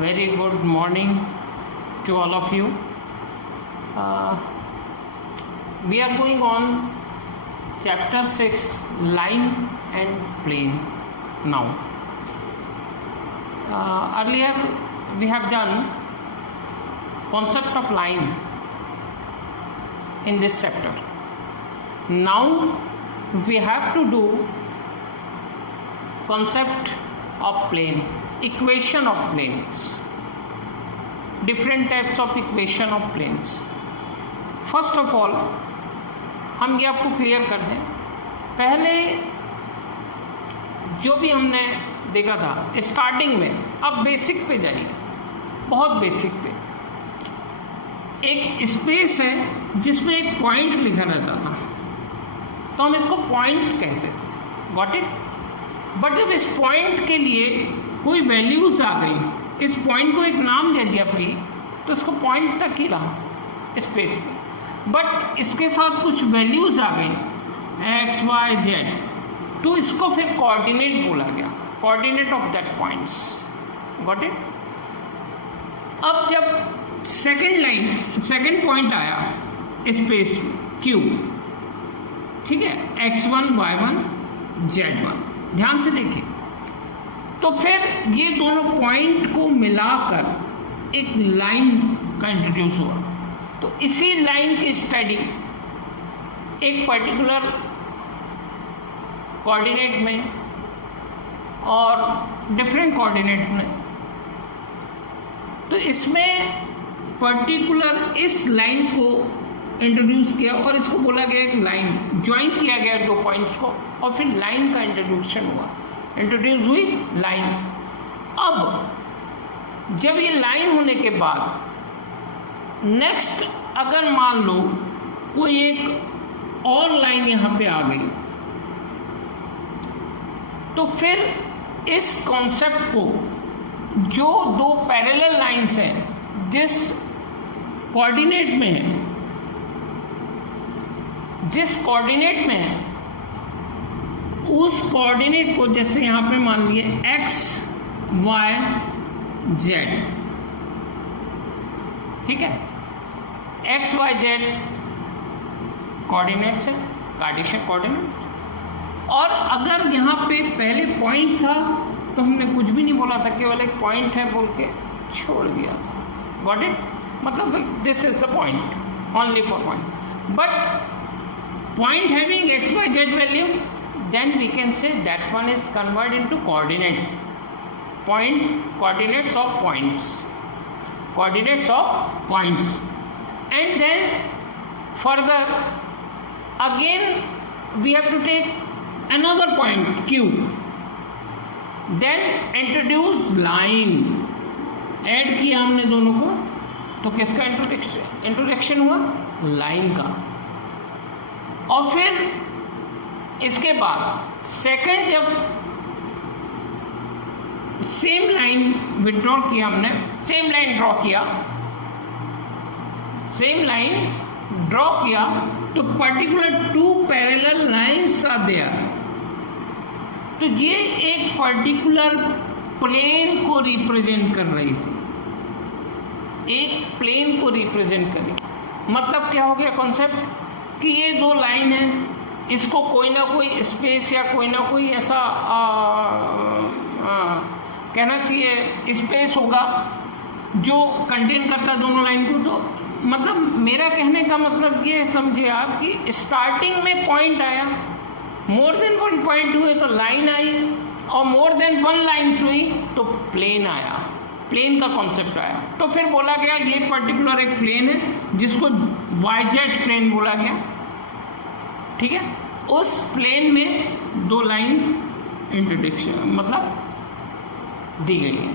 Very good morning to all of you. We are going on chapter 6, line and plane now. Earlier we have done concept of line in this chapter. Now we have to do concept of plane, equation of planes, different types of equation of planes. First of all हम ये आपको clear कर दें, पहले जो भी हमने देखा था स्टार्टिंग में, अब बेसिक पे जाइए, बहुत बेसिक पे। एक स्पेस है जिसमें एक पॉइंट लिखा रहता था, तो हम इसको पॉइंट कहते थे, गॉट इट। बट जब इस पॉइंट के लिए कोई वैल्यूज आ गई, इस पॉइंट को एक नाम दे दिया पी, तो इसको पॉइंट तक ही रहा स्पेस में। बट इसके साथ कुछ वैल्यूज आ गई एक्स वाई जेड, तो इसको फिर कोऑर्डिनेट बोला गया, coordinate of that points, got it. अब जब सेकंड पॉइंट आया स्पेस में क्यू, ठीक है, x1 y1 z1, ध्यान से देखिए, तो फिर ये दोनों पॉइंट को मिलाकर एक लाइन का इंट्रोड्यूस हुआ। तो इसी लाइन की स्टडी एक पर्टिकुलर कोऑर्डिनेट में और डिफरेंट कोऑर्डिनेट में, तो इसमें पर्टिकुलर इस लाइन को इंट्रोड्यूस किया और इसको बोला गया एक लाइन, ज्वाइन किया गया दो पॉइंट्स को, और फिर लाइन का इंट्रोड्यूस हुई लाइन। अब जब ये लाइन होने के बाद नेक्स्ट अगर मान लो कोई एक और लाइन यहां पे आ गई, तो फिर इस कॉन्सेप्ट को, जो दो पैरेलल लाइंस हैं जिस कोऑर्डिनेट में है, उस कोऑर्डिनेट को, जैसे यहां पे मान लिए एक्स वाई जेड, ठीक है, एक्स वाई जेड कोऑर्डिनेट्स है, कार्टेशियन कोऑर्डिनेट। और अगर यहाँ पे पहले पॉइंट था तो हमने कुछ भी नहीं बोला था, केवल एक पॉइंट है बोल के छोड़ दिया था, गॉट इट। मतलब this is the point, only for point. But point having X Y Z value, then we can say that one is converted into coordinates, coordinates of points. And then further again we have to take another point q, then introduce line, add किया हमने दोनों को, तो किसका introduction हुआ, line का। और फिर इसके बाद सेकंड जब सेम लाइन विड्रॉ किया हमने, सेम लाइन ड्रॉ किया, तो particular two parallel lines are there. तो ये एक पर्टिकुलर प्लेन को रिप्रेजेंट कर रही थी, एक प्लेन को रिप्रेजेंट करी। मतलब क्या हो गया कॉन्सेप्ट कि ये दो लाइन है, इसको कोई ना कोई स्पेस या कोई ना कोई ऐसा कहना चाहिए स्पेस होगा जो कंटेन करता है दोनों लाइन को। तो मतलब मेरा कहने का मतलब ये समझिए आप कि स्टार्टिंग में पॉइंट आया, मोर देन वन पॉइंट हुए तो लाइन आई, और मोर देन वन लाइन हुई तो प्लेन आया, प्लेन का कॉन्सेप्ट आया। तो फिर बोला गया ये पर्टिकुलर एक प्लेन है जिसको वाई जेड प्लेन बोला गया, ठीक है। उस प्लेन में दो लाइन इंट्रोडक्शन मतलब दी गई है,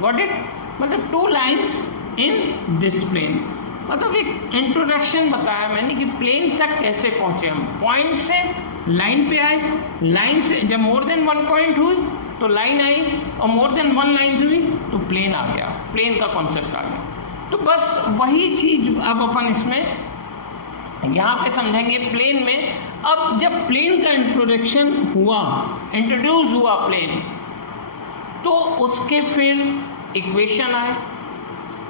गॉट इट। मतलब two lines in this plane, मतलब एक इंट्रोडक्शन बताया मैंने कि प्लेन तक कैसे पहुंचे हम, पॉइंट से लाइन पे आए, लाइन से जब मोर देन वन पॉइंट हुई तो लाइन आई, और मोर देन वन लाइन हुई तो प्लेन आ गया, प्लेन का कॉन्सेप्ट आ गया। तो बस वही चीज अब अपन इसमें यहाँ पे समझेंगे प्लेन में। अब जब प्लेन का इंट्रोडक्शन हुआ, इंट्रोड्यूस हुआ प्लेन, तो उसके फिर इक्वेशन आए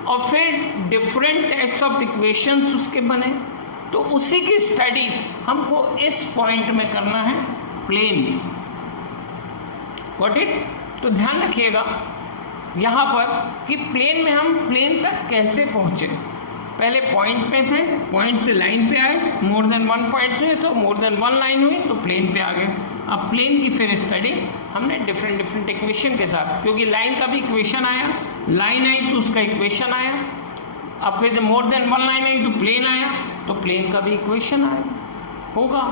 और फिर डिफरेंट टाइप्स ऑफ इक्वेशंस उसके बने। तो उसी की स्टडी हमको इस पॉइंट में करना है, प्लेन। Got it? तो ध्यान रखिएगा यहाँ पर कि प्लेन में हम प्लेन तक कैसे पहुँचे। पहले पॉइंट पे थे, पॉइंट से लाइन पे आए, मोर देन वन पॉइंट हुए तो मोर देन वन लाइन हुई तो प्लेन पे आ गए। अब प्लेन की फिर स्टडी हमने डिफरेंट इक्वेशन के साथ, क्योंकि लाइन का भी इक्वेशन आया, लाइन आई तो उसका इक्वेशन आया, अब फिर मोर देन वन लाइन आई तो प्लेन आया, तो प्लेन का भी इक्वेशन आया होगा।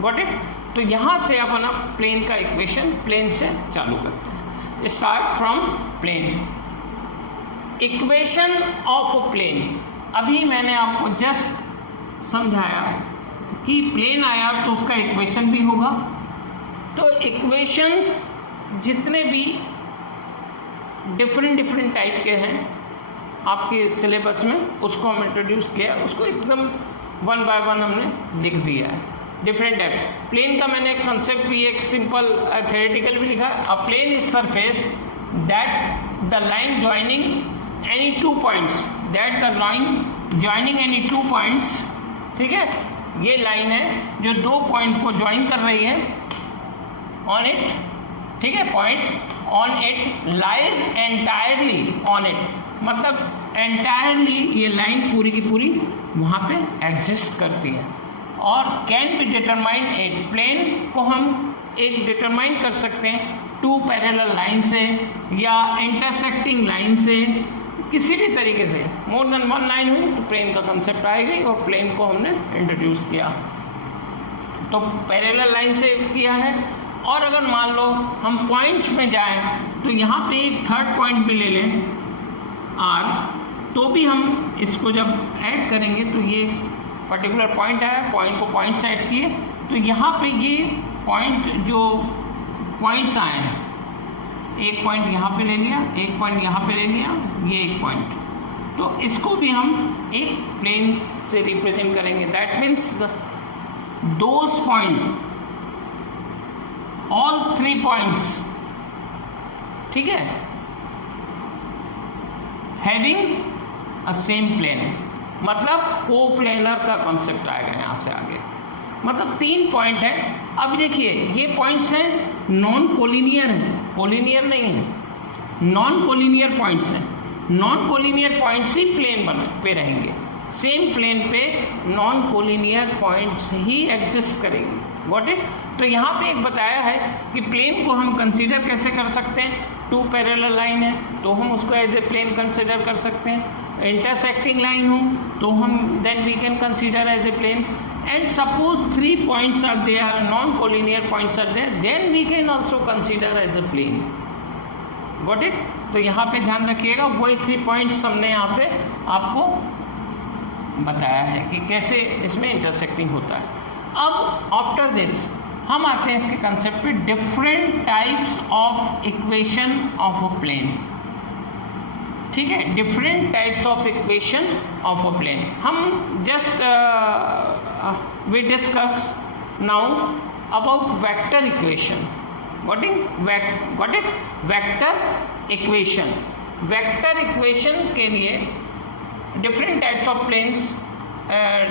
Got it? तो यहाँ से अपन अब प्लेन का इक्वेशन प्लेन से चालू करते हैं। Start from plane. Equation of a plane, अभी मैंने आपको जस्ट समझाया कि प्लेन आया तो उसका इक्वेशन भी होगा। तो इक्वेशन जितने भी डिफरेंट टाइप के हैं आपके सिलेबस में, उसको हम इंट्रोड्यूस किया, उसको एकदम वन बाय वन हमने लिख दिया है। डिफरेंट टाइप प्लेन का मैंने कंसेप्ट भी एक सिंपल थ्योरेटिकल भी लिखा है। A plane is surface that the line joining any two points, that the line joining any two points, ठीक है, ये लाइन है जो दो पॉइंट को ज्वाइन कर रही है ऑन इट, ठीक है, point on it lies entirely on it, मतलब एंटायरली ये लाइन पूरी की पूरी वहाँ पे एग्जिस्ट करती है। और can be determined at, plane को हम एक डिटरमाइन कर सकते हैं टू पैरेलल लाइन से या इंटरसेक्टिंग लाइन से, किसी भी तरीके से। मोर देन वन लाइन हुई तो प्लेन का कंसेप्ट आएगी और प्लेन को हमने इंट्रोड्यूस किया, तो पैरेलल लाइन से किया है। और अगर मान लो हम पॉइंट्स में जाएं तो यहाँ पे एक थर्ड पॉइंट भी ले लें आर, तो भी हम इसको जब ऐड करेंगे तो ये पर्टिकुलर पॉइंट आया, पॉइंट को पॉइंट से ऐड किए तो यहाँ पे ये पॉइंट जो पॉइंट्स आए हैं, एक पॉइंट यहाँ पे ले लिया, एक पॉइंट यहाँ पे ले लिया, ये एक पॉइंट, तो इसको भी हम एक प्लेन से रिप्रेजेंट करेंगे। That means those point, all three points, ठीक है, हैविंग अ सेम प्लेन, मतलब कोप्लेनर का कॉन्सेप्ट आएगा यहाँ से आगे। मतलब तीन पॉइंट है। अब देखिए ये पॉइंट्स हैं नॉन कोलिनियर हैं, कोलिनियर नहीं है, नॉन कोलिनियर पॉइंट्स हैं। नॉन कोलिनियर पॉइंट्स ही प्लेन पे रहेंगे, सेम प्लेन पे नॉन कोलिनियर पॉइंट्स ही एग्जिस्ट करेंगे। Got it? तो यहाँ पे एक बताया है कि प्लेन को हम कंसीडर कैसे कर सकते हैं, टू पैरेलल लाइन है तो हम उसको एज ए प्लेन कंसीडर कर सकते हैं, इंटरसेक्टिंग लाइन हो तो हम then we can consider as a plane, and suppose 3 points are there, non-collinear points are there, then we can also consider as a plane. Got it? तो यहाँ पे ध्यान रखिएगा, वही 3 points हमने यहाँ पे आपको बताया है कि कैसे इसमें इंटरसेक्टिंग होता है। अब आफ्टर दिस हम आते हैं इसके कंसेप्ट पे, different types of equation of a plane, ठीक है, different types of equation of a plane. हम just we discuss now about vector equation. Got it? Vector equation, vector equation के लिए different types of planes,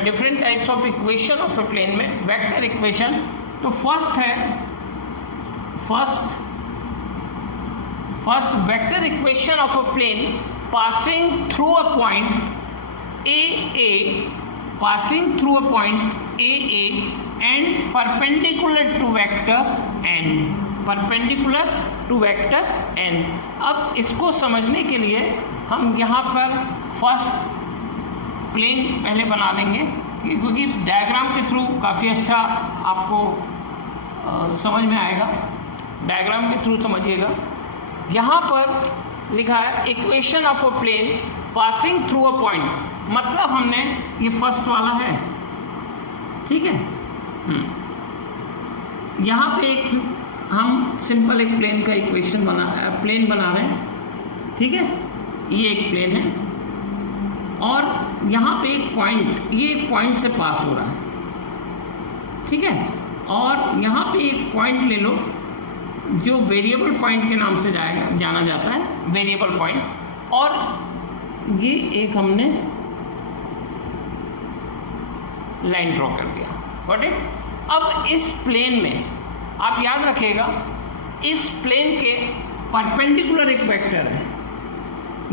different types of equation of a plane में vector equation. तो first है, first vector equation of a plane passing through a point AA, passing through a point AA and perpendicular to vector n, perpendicular to vector n। अब इसको समझने के लिए हम यहाँ पर फर्स्ट प्लेन पहले बना लेंगे, क्योंकि डायग्राम के थ्रू काफ़ी अच्छा आपको समझ में आएगा। डायग्राम के थ्रू समझिएगा। यहाँ पर लिखा है equation of a plane passing through a point, मतलब हमने ये फर्स्ट वाला है, ठीक है, यहाँ पे एक हम सिंपल एक प्लेन का इक्वेशन प्लेन बना रहे हैं, ठीक है, ये एक प्लेन है और यहाँ पे एक पॉइंट, ये एक पॉइंट से पास हो रहा है, ठीक है, और यहाँ पे एक पॉइंट ले लो जो वेरिएबल पॉइंट के नाम से जाना जाता है, वेरिएबल पॉइंट। और ये एक हमने लाइन ड्रॉ कर दिया, गॉट इट। अब इस प्लेन में आप याद रखिएगा, इस प्लेन के परपेंडिकुलर एक वेक्टर है,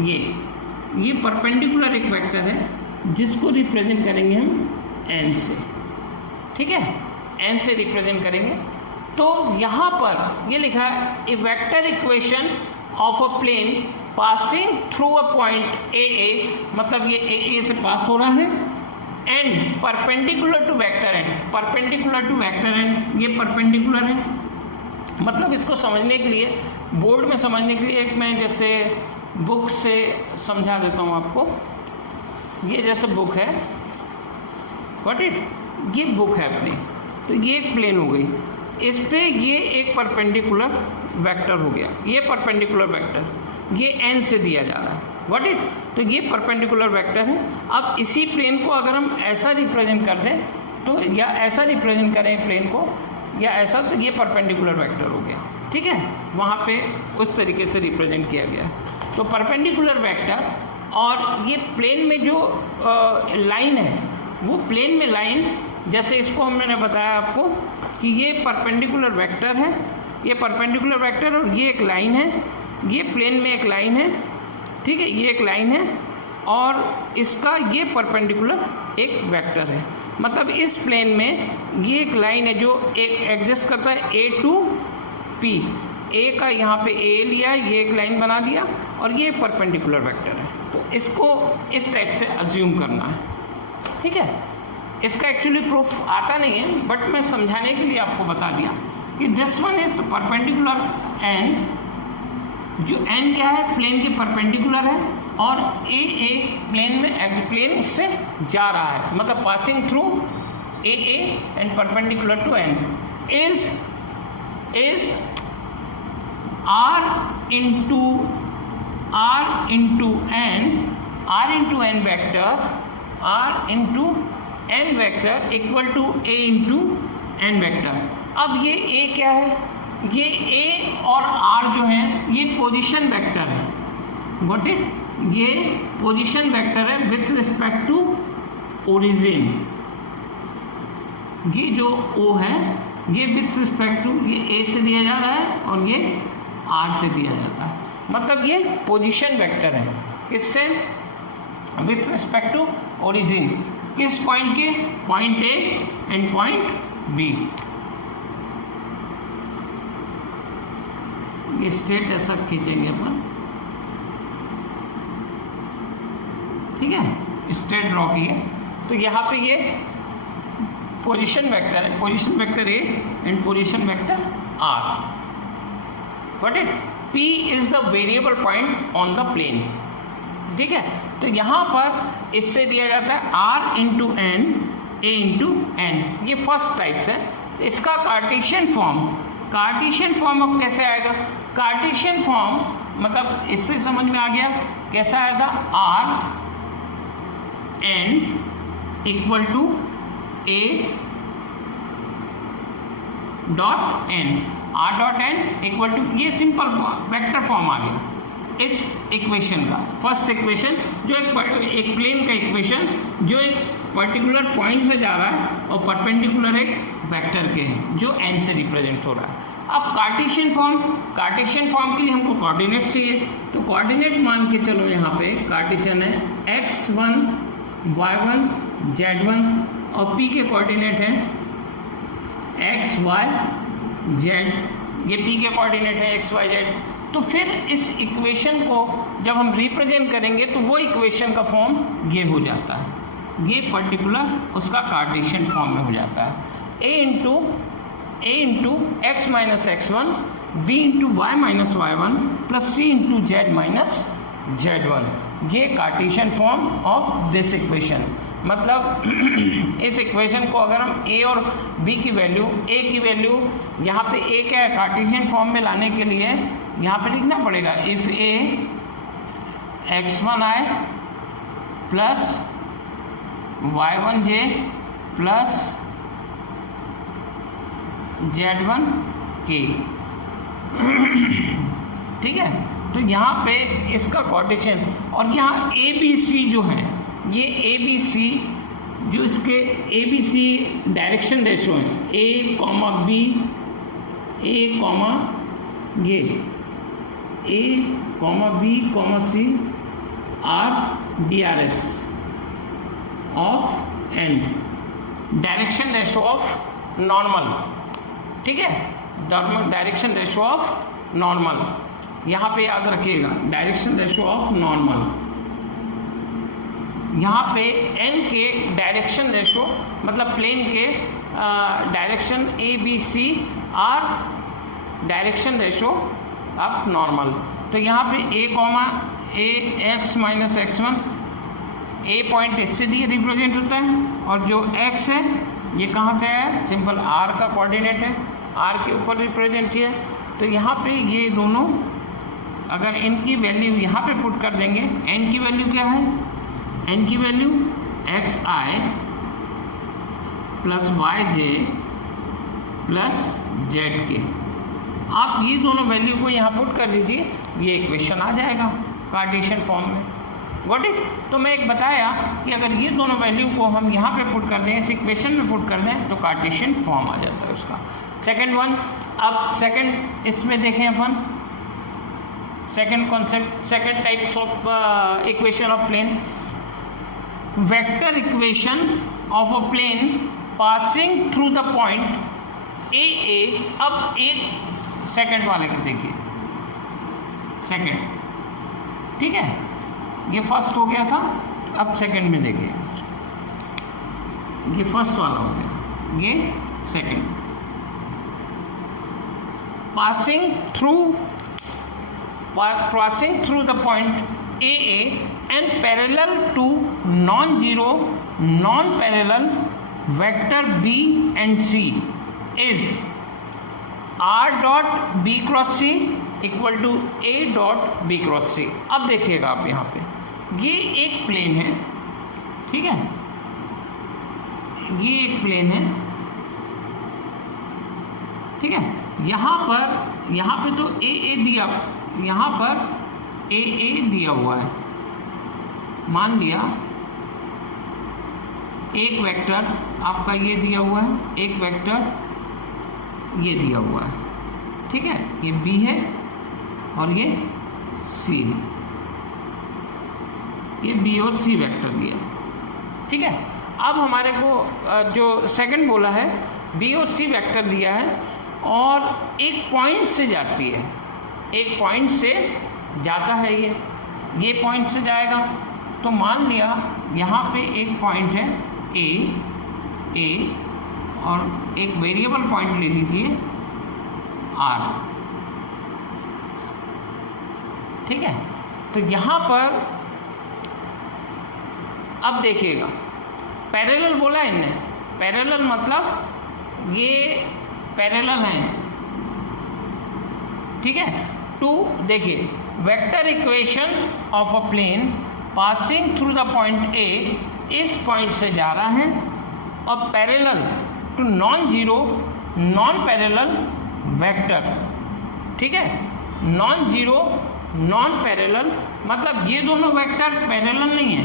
ये परपेंडिकुलर एक वेक्टर है जिसको रिप्रेजेंट करेंगे हम एन से, ठीक है, एन से रिप्रेजेंट करेंगे। तो यहाँ पर ये लिखा है a vector equation of a plane passing through a point A, मतलब ये ए से पास हो रहा है, and perpendicular to vector N, perpendicular to vector N, ये परपेंडिकुलर है। मतलब इसको समझने के लिए, बोर्ड में समझने के लिए एक मैं जैसे बुक से समझा देता हूँ आपको। ये जैसे बुक है, व्हाट इट, ये बुक है अपनी, तो ये एक प्लेन हो गई, इस पे ये एक परपेंडिकुलर वेक्टर हो गया, ये परपेंडिकुलर वेक्टर ये एन से दिया जा रहा है, व्हाट इट, तो ये परपेंडिकुलर वेक्टर है। अब इसी प्लेन को अगर हम ऐसा रिप्रेजेंट कर दें तो, या ऐसा रिप्रेजेंट करें प्लेन को या ऐसा, तो ये परपेंडिकुलर वेक्टर हो गया, ठीक है, वहाँ पे उस तरीके से रिप्रेजेंट किया गया है। तो परपेंडिकुलर वेक्टर, और ये प्लेन में जो लाइन है, वो प्लेन में लाइन, जैसे इसको मैंने बताया आपको कि ये परपेंडिकुलर वेक्टर है, ये परपेंडिकुलर वेक्टर और ये एक लाइन है, ये प्लेन में एक लाइन है, ठीक है, ये एक लाइन है और इसका ये परपेंडिकुलर एक वेक्टर है। मतलब इस प्लेन में ये एक लाइन है जो एक एग्जिस्ट करता है ए टू पी, ए का यहाँ पे ए लिया, ये एक लाइन बना दिया और ये परपेंडिकुलर वेक्टर है। तो इसको इस टाइप से अज्यूम करना है, ठीक है। इसका एक्चुअली प्रूफ आता नहीं है, बट मैं समझाने के लिए आपको बता दिया कि this one is perpendicular N, जो एन क्या है, प्लेन के परपेंडिकुलर है और ए प्लेन में, प्लेन से जा रहा है, मतलब passing through A and perpendicular to N is R into N vector equal to A into N vector. अब ये ए क्या है, ये ए और आर जो है ये पोजीशन वेक्टर है, व्हाट इट, ये पोजीशन वेक्टर है विथ रिस्पेक्ट टू ओरिजिन। ये जो ओ है ये विथ रिस्पेक्ट टू, ये ए से दिया जा रहा है और ये आर से दिया जाता है, मतलब ये पोजीशन वेक्टर है, किससे, विथ रिस्पेक्ट टू ओरिजिन, किस पॉइंट के, point A and point B. ये स्ट्रेट ऐसा खींचेंगे अपन, ठीक है, स्ट्रेट ड्रॉ किए, तो यहाँ पे ये पोजीशन वेक्टर है, position vector A and position vector R, what it, P is the variable point on the plane, ठीक है। तो यहाँ पर इससे दिया जाता है R इंटू एन, ए इंटू एन, ये फर्स्ट टाइप है। तो इसका कार्टेशियन फॉर्म अब कैसे आएगा, कार्टेशियन फॉर्म मतलब इससे समझ में आ गया कैसा आएगा, R N equal to A dot N, R dot N equal to, ये सिंपल वेक्टर फॉर्म आ गया इस इक्वेशन का। फर्स्ट इक्वेशन जो एक प्लेन का इक्वेशन जो एक पर्टिकुलर पॉइंट से जा रहा है और परपेंडिकुलर एक वेक्टर के हैं जो एन से रिप्रेजेंट हो रहा है। अब कार्टेशियन फॉर्म के लिए हमको कोऑर्डिनेट चाहिए, तो कोऑर्डिनेट मान के चलो, यहाँ पे कार्टेशियन है x1 y1 z1 और p के कोऑर्डिनेट हैं x y z, ये p के कोऑर्डिनेट है x y z। तो फिर इस इक्वेशन को जब हम रिप्रेजेंट करेंगे तो वो इक्वेशन का फॉर्म ये हो जाता है, ये पर्टिकुलर उसका कार्टेशियन फॉर्म में हो जाता है, a into X minus x1 b into Y minus y1 plus c into z minus z1, ये Cartesian form of this equation. मतलब इस इक्वेशन को अगर हम a और b की वैल्यू, a की वैल्यू यहाँ पे a क्या है, कार्टेशियन फॉर्म में लाने के लिए यहाँ पे लिखना पड़ेगा if a x1i plus y1j plus z1k, ठीक है, तो यहाँ पे इसका कोऑर्डिनेशन, और यहाँ ए बी सी जो है, ये ए बी सी जो इसके A B C direction ratio है, A comma B, A comma ये A comma B comma C are D R S of N, direction ratio of normal. ठीक है, डायरेक्शन रेशो ऑफ नॉर्मल, यहाँ पे याद रखिएगा डायरेक्शन रेशो ऑफ नॉर्मल। यहाँ पे एन के डायरेक्शन रेशो मतलब प्लेन के direction A B C are direction ratio of normal. तो यहाँ पे A comma A X minus X one, A point इससे दिए रिप्रेजेंट होता है, और जो एक्स है ये कहाँ से है, सिंपल आर का कोऑर्डिनेट है, आर के ऊपर रिप्रेजेंट है। तो यहाँ पे ये दोनों अगर इनकी वैल्यू यहाँ पे पुट कर देंगे, एन की वैल्यू क्या है, एन की वैल्यू एक्स आई प्लस वाई जे प्लस जेड के। आप ये दोनों वैल्यू को यहाँ पुट कर दीजिए, ये इक्वेशन आ जाएगा कार्टेशियन फॉर्म में। व्हाट इट, तो मैं एक बताया कि अगर ये दोनों वैल्यू को हम यहाँ पे पुट कर दें, इस इक्वेशन में पुट कर दें, तो कार्टेशियन फॉर्म आ जाता है उसका। सेकंड वन, अब सेकंड इसमें देखें अपन second concept, second types of equation of plane, vector equation of a plane passing through the point A A. अब एक सेकंड वाले को देखिए, सेकंड, ठीक है, ये फर्स्ट हो गया था, अब सेकंड में देखिए, ये फर्स्ट वाला हो गया, ये second. Passing through the point A A and parallel to non zero non parallel vector B and C is R dot B cross C equal to A dot B cross C. अब देखिएगा आप यहाँ पे, ये एक plane है, ठीक है, ये एक प्लेन है, ठीक है। यहाँ पे तो ए दिया, यहाँ पर ए दिया हुआ है, मान लिया एक वेक्टर आपका ये दिया हुआ है, एक वेक्टर ये दिया हुआ है, ठीक है, ये बी है और ये सी, ये बी और सी वेक्टर दिया, ठीक है। अब हमारे को जो सेकंड बोला है, बी और सी वेक्टर दिया है और एक पॉइंट से जाती है, एक पॉइंट से जाता है, ये पॉइंट से जाएगा। तो मान लिया यहाँ पे एक पॉइंट है ए और एक वेरिएबल पॉइंट ले लीजिए आर, ठीक है। तो यहाँ पर अब देखिएगा पैरेलल बोला है इनने, पैरेलल मतलब ये पैरेलल हैं, ठीक है। टू देखिए, vector equation of a plane passing through the point A, इस पॉइंट से जा रहा है और parallel to non zero non parallel vector, ठीक है। नॉन जीरो नॉन पैरेलल मतलब ये दोनों वेक्टर पैरेलल नहीं है,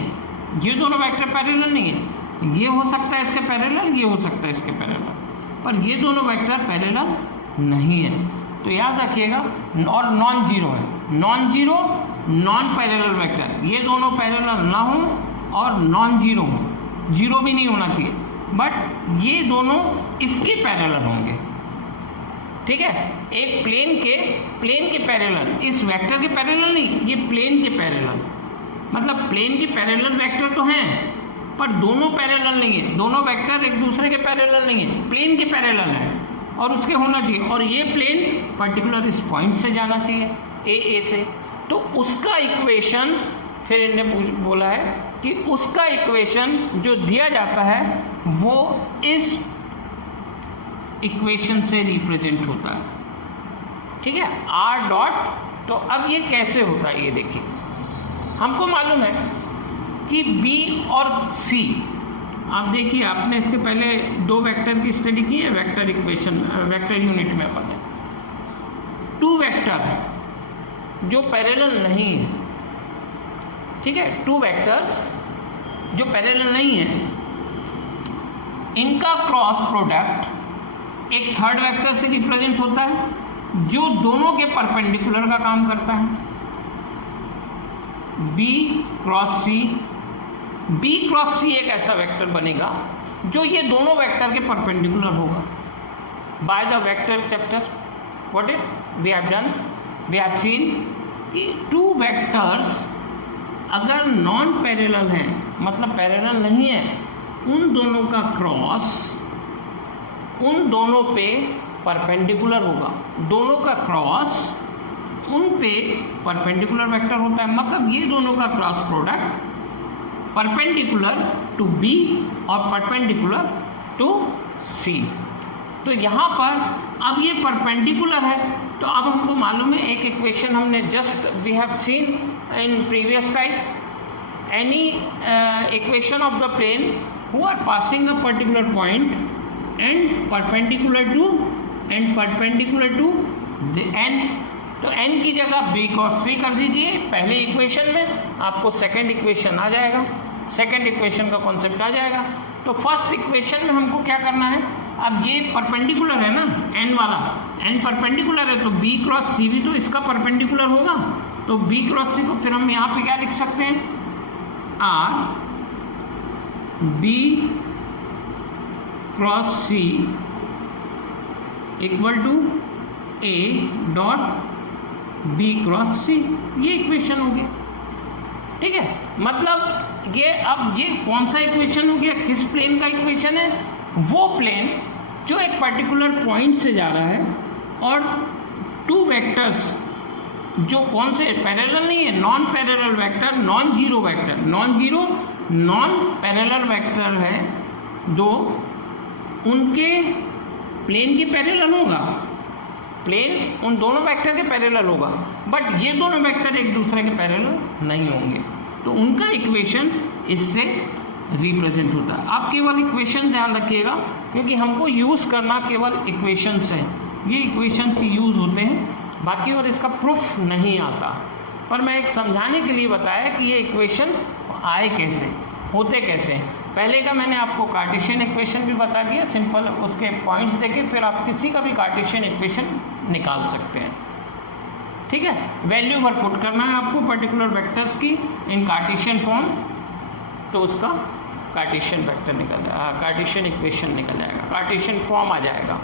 ये दोनों वेक्टर पैरेलल नहीं है, ये हो सकता है इसके पैरेलल, ये हो सकता है इसके पैरेलल, पर ये दोनों वेक्टर पैरेलल नहीं है। तो याद रखिएगा, और नॉन जीरो है, non zero non parallel vector, ये दोनों पैरेलल ना हो और नॉन जीरो हो, जीरो भी नहीं होना चाहिए, बट ये दोनों इसके पैरेलल होंगे, ठीक है। एक प्लेन के पैरेलल, इस वेक्टर के पैरेलल नहीं, ये प्लेन के पैरेलल, मतलब प्लेन के पैरेलल वेक्टर तो हैं पर दोनों पैरेलल नहीं है, दोनों वेक्टर एक दूसरे के पैरेलल नहीं है, प्लेन के पैरेलल है और उसके होना चाहिए, और ये प्लेन पर्टिकुलर इस पॉइंट से जाना चाहिए ए से। तो उसका इक्वेशन फिर इन्होंने बोला है कि उसका इक्वेशन जो दिया जाता है वो इस इक्वेशन से रिप्रेजेंट होता है, ठीक है, आर डॉट। तो अब ये कैसे होता है ये देखिए, हमको मालूम है कि बी और सी, आप देखिए आपने इसके पहले दो वेक्टर की स्टडी की है, वेक्टर इक्वेशन वेक्टर यूनिट में अपन है, टू वेक्टर जो पैरेलल नहीं है, ठीक है, टू वेक्टर्स जो पैरेलल नहीं है, इनका क्रॉस प्रोडक्ट एक थर्ड वेक्टर से रिप्रेजेंट होता है जो दोनों के परपेंडिकुलर का काम करता है। B cross C, B cross C एक ऐसा वेक्टर बनेगा जो ये दोनों वेक्टर के परपेंडिकुलर होगा। By the vector chapter what it we have done, we have seen कि टू वेक्टर्स अगर नॉन पैरेलल है, मतलब पैरेलल नहीं है, उन दोनों का क्रॉस उन दोनों पे परपेंडिकुलर होगा। दोनों का क्रॉस उन पे परपेंडिकुलर वेक्टर होता है, मतलब ये दोनों का cross product perpendicular to B और परपेंडिकुलर टू सी। तो यहाँ पर अब ये परपेंडिकुलर है, तो अब हमको मालूम है एक इक्वेशन हमने just we have seen in previous type, any equation of the plane who are passing a particular point and perpendicular to the N. तो n की जगह b cos 3 कर दीजिए पहले इक्वेशन में, आपको सेकंड इक्वेशन आ जाएगा, सेकंड इक्वेशन का कॉन्सेप्ट आ जाएगा। तो फर्स्ट इक्वेशन में हमको क्या करना है, अब ये परपेंडिकुलर है ना, n वाला, n परपेंडिकुलर है तो b क्रॉस c भी तो इसका परपेंडिकुलर होगा। तो b क्रॉस c को फिर हम यहाँ पे क्या लिख सकते हैं, r b cross c equal to a dot b cross c, ये इक्वेशन हो गया। ठीक है, मतलब ये अब ये कौन सा इक्वेशन हो गया, किस प्लेन का इक्वेशन है, वो प्लेन जो एक पर्टिकुलर पॉइंट से जा रहा है और टू वेक्टर्स जो कौन से पैरेलल नहीं है, non parallel vector, non zero vector, non parallel vector है, दो उनके प्लेन के पैरेलल होगा, प्लेन उन दोनों वेक्टर के पैरेलल होगा, बट ये दोनों वेक्टर एक दूसरे के पैरेलल नहीं होंगे, तो उनका इक्वेशन इससे रिप्रेजेंट होता है। आप केवल इक्वेशन ध्यान रखिएगा क्योंकि हमको यूज़ करना केवल इक्वेशंस है, ये इक्वेशंस यूज़ होते हैं, बाकी और इसका प्रूफ नहीं आता। पर मैं एक समझाने के लिए बताया कि ये इक्वेशन आए कैसे, होते कैसे। पहले का मैंने आपको कार्टेशियन इक्वेशन भी बता दिया, सिंपल उसके पॉइंट्स देके फिर आप किसी का भी कार्टेशियन इक्वेशन निकाल सकते हैं। ठीक है, वैल्यू भर पुट करना है आपको पर्टिकुलर वेक्टर्स की इन कार्टेशियन फॉर्म, तो उसका कार्टेशियन वेक्टर निकल जाएगा, कार्टेशियन इक्वेशन निकल जाएगा, कार्टेशियन फॉर्म आ जाएगा।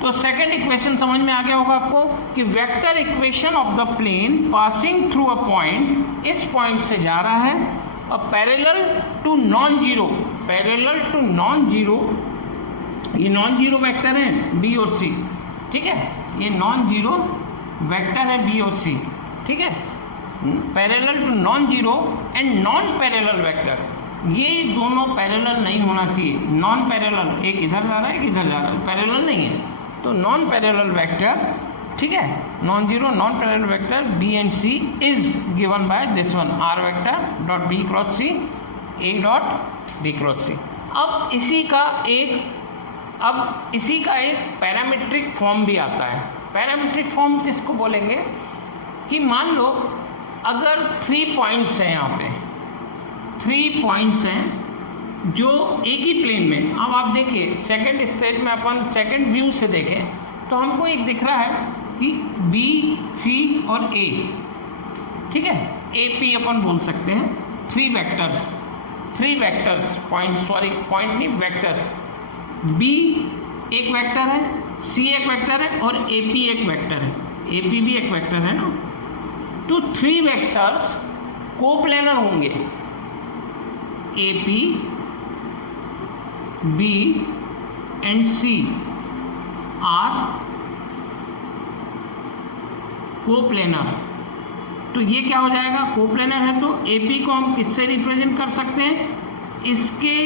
तो सेकंड इक्वेशन समझ में आ गया होगा आपको कि vector equation of the plane passing through a point, इस पॉइंट से जा रहा है और parallel to non zero, parallel to non zero, ये नॉन जीरो वेक्टर है बी और सी। ठीक है, ये नॉन जीरो वेक्टर है बी और सी। ठीक है, parallel to non zero and non parallel vector, ये दोनों पैरेलल नहीं होना चाहिए, नॉन पैरेलल, एक इधर जा रहा है एक इधर जा रहा है, पैरेलल नहीं है, तो नॉन पैरेलल वेक्टर। ठीक है, non zero non parallel vector B and C is given by this one, R vector dot B cross C, A dot B cross C. अब इसी का एक पैरामीट्रिक फॉर्म भी आता है। पैरामीट्रिक फॉर्म किसको बोलेंगे कि मान लो अगर 3 पॉइंट्स हैं, यहाँ पे 3 पॉइंट्स हैं जो एक ही प्लेन में, अब आप देखिए सेकंड स्टेज में अपन सेकंड व्यू से देखें तो हमको एक दिख रहा है कि बी सी और ए। ठीक है, ए पी अपन बोल सकते हैं, 3 वेक्टर्स पॉइंट, सॉरी पॉइंट नहीं वेक्टर्स, बी एक वेक्टर है, सी एक वेक्टर है और ए पी एक वेक्टर है, ए पी भी एक वेक्टर है ना। तो 3 वेक्टर्स कोप्लेनर होंगे, A P B and C are coplanar. तो ये क्या हो जाएगा, कोप्लेनर है तो ए पी को हम किससे रिप्रेजेंट कर सकते हैं, इसके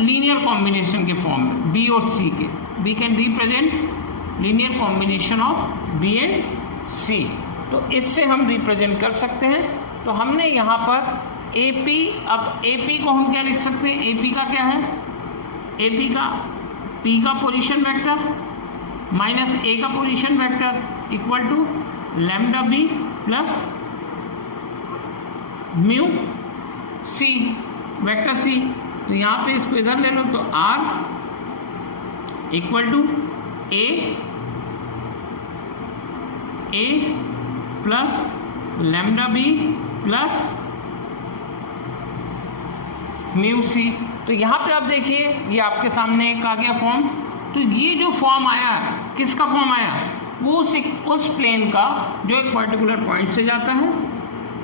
लीनियर कॉम्बिनेशन के फॉर्म में, बी और सी के, we can represent linear combination of B and C, तो इससे हम रिप्रेजेंट कर सकते हैं। तो हमने यहाँ पर ए पी, अब ए पी को हम क्या लिख सकते हैं, ए पी का क्या है, ए पी का पी का पोजीशन वेक्टर माइनस ए का position vector equal to lambda B plus mu C, vector C. तो यहाँ पे इसको इधर ले लो तो R equal to A plus lambda B plus mu C. तो यहाँ पे आप देखिए ये आपके सामने एक आ गया फॉर्म। तो ये जो फॉर्म आया किसका फॉर्म आया, वो उस प्लेन का जो एक पर्टिकुलर पॉइंट से जाता है,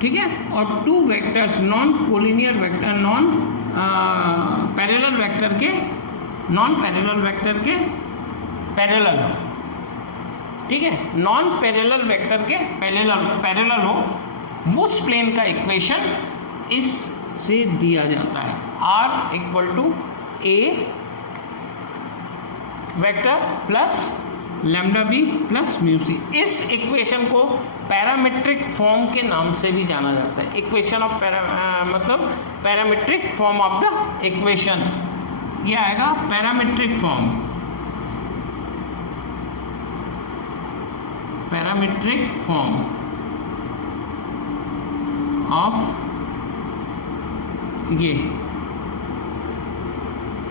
ठीक है, और two vectors non collinear vector non parallel vector के पैरेलल, ठीक है, नॉन पैरेलल वेक्टर के पैरेलल हो, उस प्लेन का इक्वेशन इस से दिया जाता है, r equal to A vector plus lambda B plus mu C. इस इक्वेशन को पैरामीट्रिक फॉर्म के नाम से भी जाना जाता है। इक्वेशन ऑफ मतलब parametric form of the equation, ये आएगा parametric form, parametric form of ये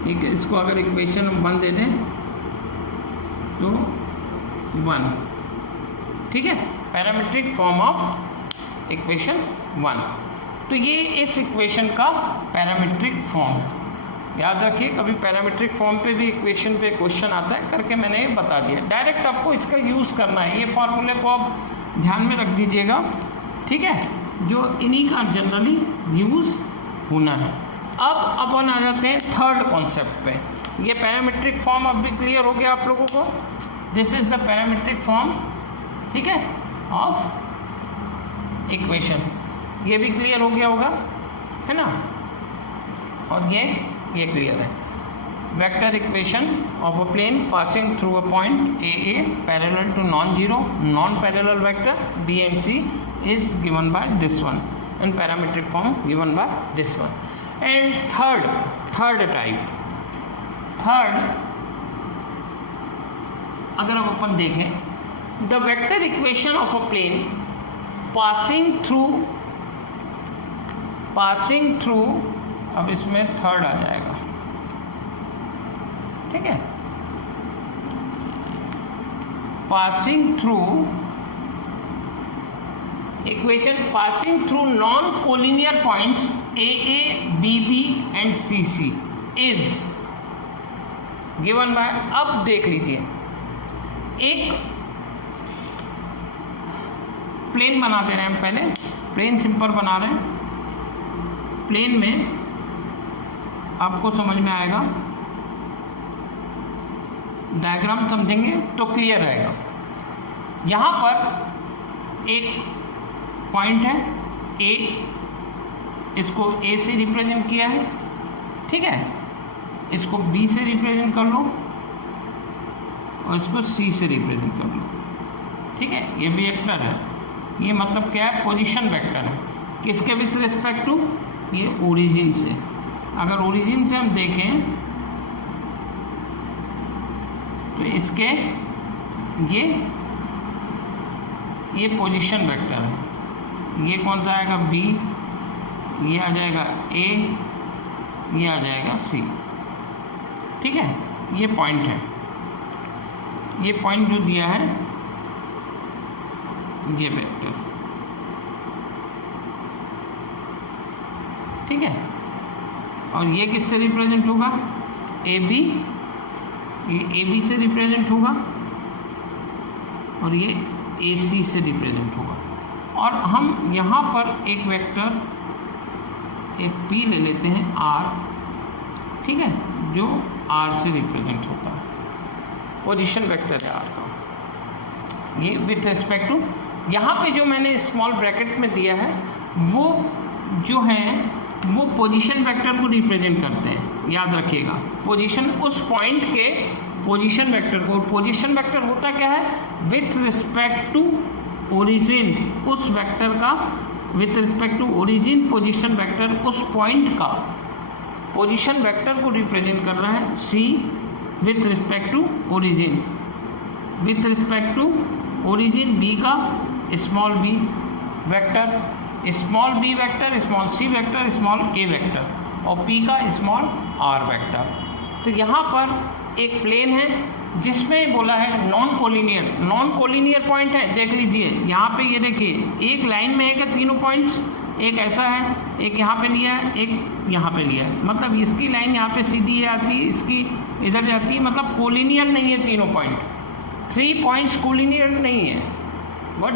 एक, इसको अगर इक्वेशन 1 दे दें तो 1, ठीक है, पैरामीट्रिक फॉर्म ऑफ इक्वेशन 1। तो ये इस इक्वेशन का पैरामीट्रिक फॉर्म। याद रखिए कभी पैरामीट्रिक फॉर्म पे भी इक्वेशन पे क्वेश्चन आता है करके मैंने ये बता दिया। डायरेक्ट आपको इसका यूज़ करना है, ये फार्मूले को आप ध्यान में रख दीजिएगा, ठीक है, जो इन्हीं का जनरली यूज़ होना है। अब अपन आ जाते हैं थर्ड कॉन्सेप्ट पे। ये पैरामीट्रिक फॉर्म अब भी क्लियर हो गया आप लोगों को। This is the parametric form, ठीक है, ऑफ इक्वेशन। ये भी क्लियर हो गया होगा, है ना, और ये क्लियर है। Vector equation of a plane passing through a point A parallel to non parallel vector B and C is given by this one, and parametric form given by this one. And third type, अगर आप अपन देखें, the vector equation of a plane passing through, अब इसमें third आ जाएगा, ठीक है, passing through equation passing through non-collinear points AA, BB and CC is given by। अब देख लीजिए, एक प्लेन बना दे रहे हैं हम, पहले प्लेन सिंपल बना रहे हैं। प्लेन में आपको समझ में आएगा, डायग्राम समझेंगे तो क्लियर रहेगा। यहाँ पर एक पॉइंट है ए, इसको ए से रिप्रेजेंट किया है, ठीक है, इसको बी से रिप्रेजेंट कर लो और इसको सी से रिप्रेजेंट कर लो, ठीक है। ये भी वेक्टर है, ये मतलब क्या है, पोजीशन वेक्टर है। किसके विथ रिस्पेक्ट टू, ये ओरिजिन से। अगर ओरिजिन से हम देखें तो इसके ये पोजीशन वेक्टर है। ये कौन सा आएगा, बी, ये आ जाएगा ए, ये आ जाएगा सी, ठीक है। ये पॉइंट है, ये पॉइंट जो दिया है ये वेक्टर, ठीक है। और ये किससे रिप्रेजेंट होगा, ए बी, ये ए बी से रिप्रेजेंट होगा और ये ए सी से रिप्रेजेंट होगा। और हम यहाँ पर एक वेक्टर एक पी ले लेते हैं आर, ठीक है, जो आर से रिप्रेजेंट होता है, पोजीशन वेक्टर है आर का। ये विथ रिस्पेक्ट टू, यहाँ पे जो मैंने स्मॉल ब्रैकेट में दिया है वो जो है वो पोजीशन वेक्टर को रिप्रेजेंट करते हैं, याद रखिएगा। पोजीशन, उस पॉइंट के पोजीशन वेक्टर को, पोजीशन वेक्टर होता क्या है, विथ रिस्पेक्ट टू ओरिजिन, उस वेक्टर का with respect to origin position vector उस पॉइंट का पोजीशन वेक्टर को रिप्रेजेंट कर रहा है C with respect to origin, with respect to origin B का small B vector, small B vector, small C vector, small A vector और P का small R vector. तो यहाँ पर एक प्लेन है जिसमें बोला है नॉन कोलिनियर पॉइंट है। देख लीजिए यहाँ पे, ये देखिए एक लाइन में है कि तीनों पॉइंट्स, एक ऐसा है, एक यहाँ पे लिया है, एक यहाँ पे लिया है, मतलब इसकी लाइन यहाँ पे सीधी आती है, इसकी इधर जाती है, मतलब कोलिनियर नहीं है तीनों पॉइंट। 3 पॉइंट्स कोलिनियर नहीं है, बट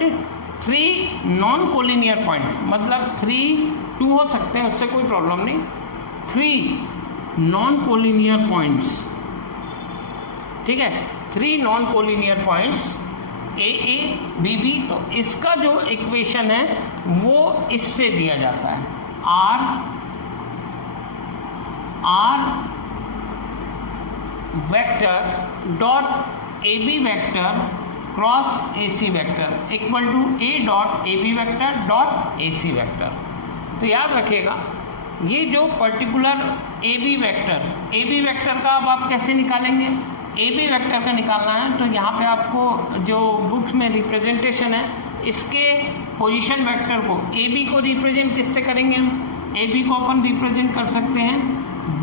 3 नॉन कोलिनियर पॉइंट, मतलब 3 2 हो सकते हैं, उससे कोई प्रॉब्लम नहीं। 3 नॉन कोलिनियर पॉइंट्स, ठीक है, 3 non collinear points A B B. तो इसका जो इक्वेशन है वो इससे दिया जाता है, R vector dot A B vector cross A C vector equal to A dot A B vector dot A C vector. तो याद रखिएगा ये जो पर्टिकुलर ए बी वेक्टर का अब आप कैसे निकालेंगे, ए बी वेक्टर का निकालना है तो यहाँ पे आपको जो बुक्स में रिप्रेजेंटेशन है, इसके पोजीशन वेक्टर को, ए बी को रिप्रेजेंट किससे करेंगे हम, ए बी को अपन रिप्रेजेंट कर सकते हैं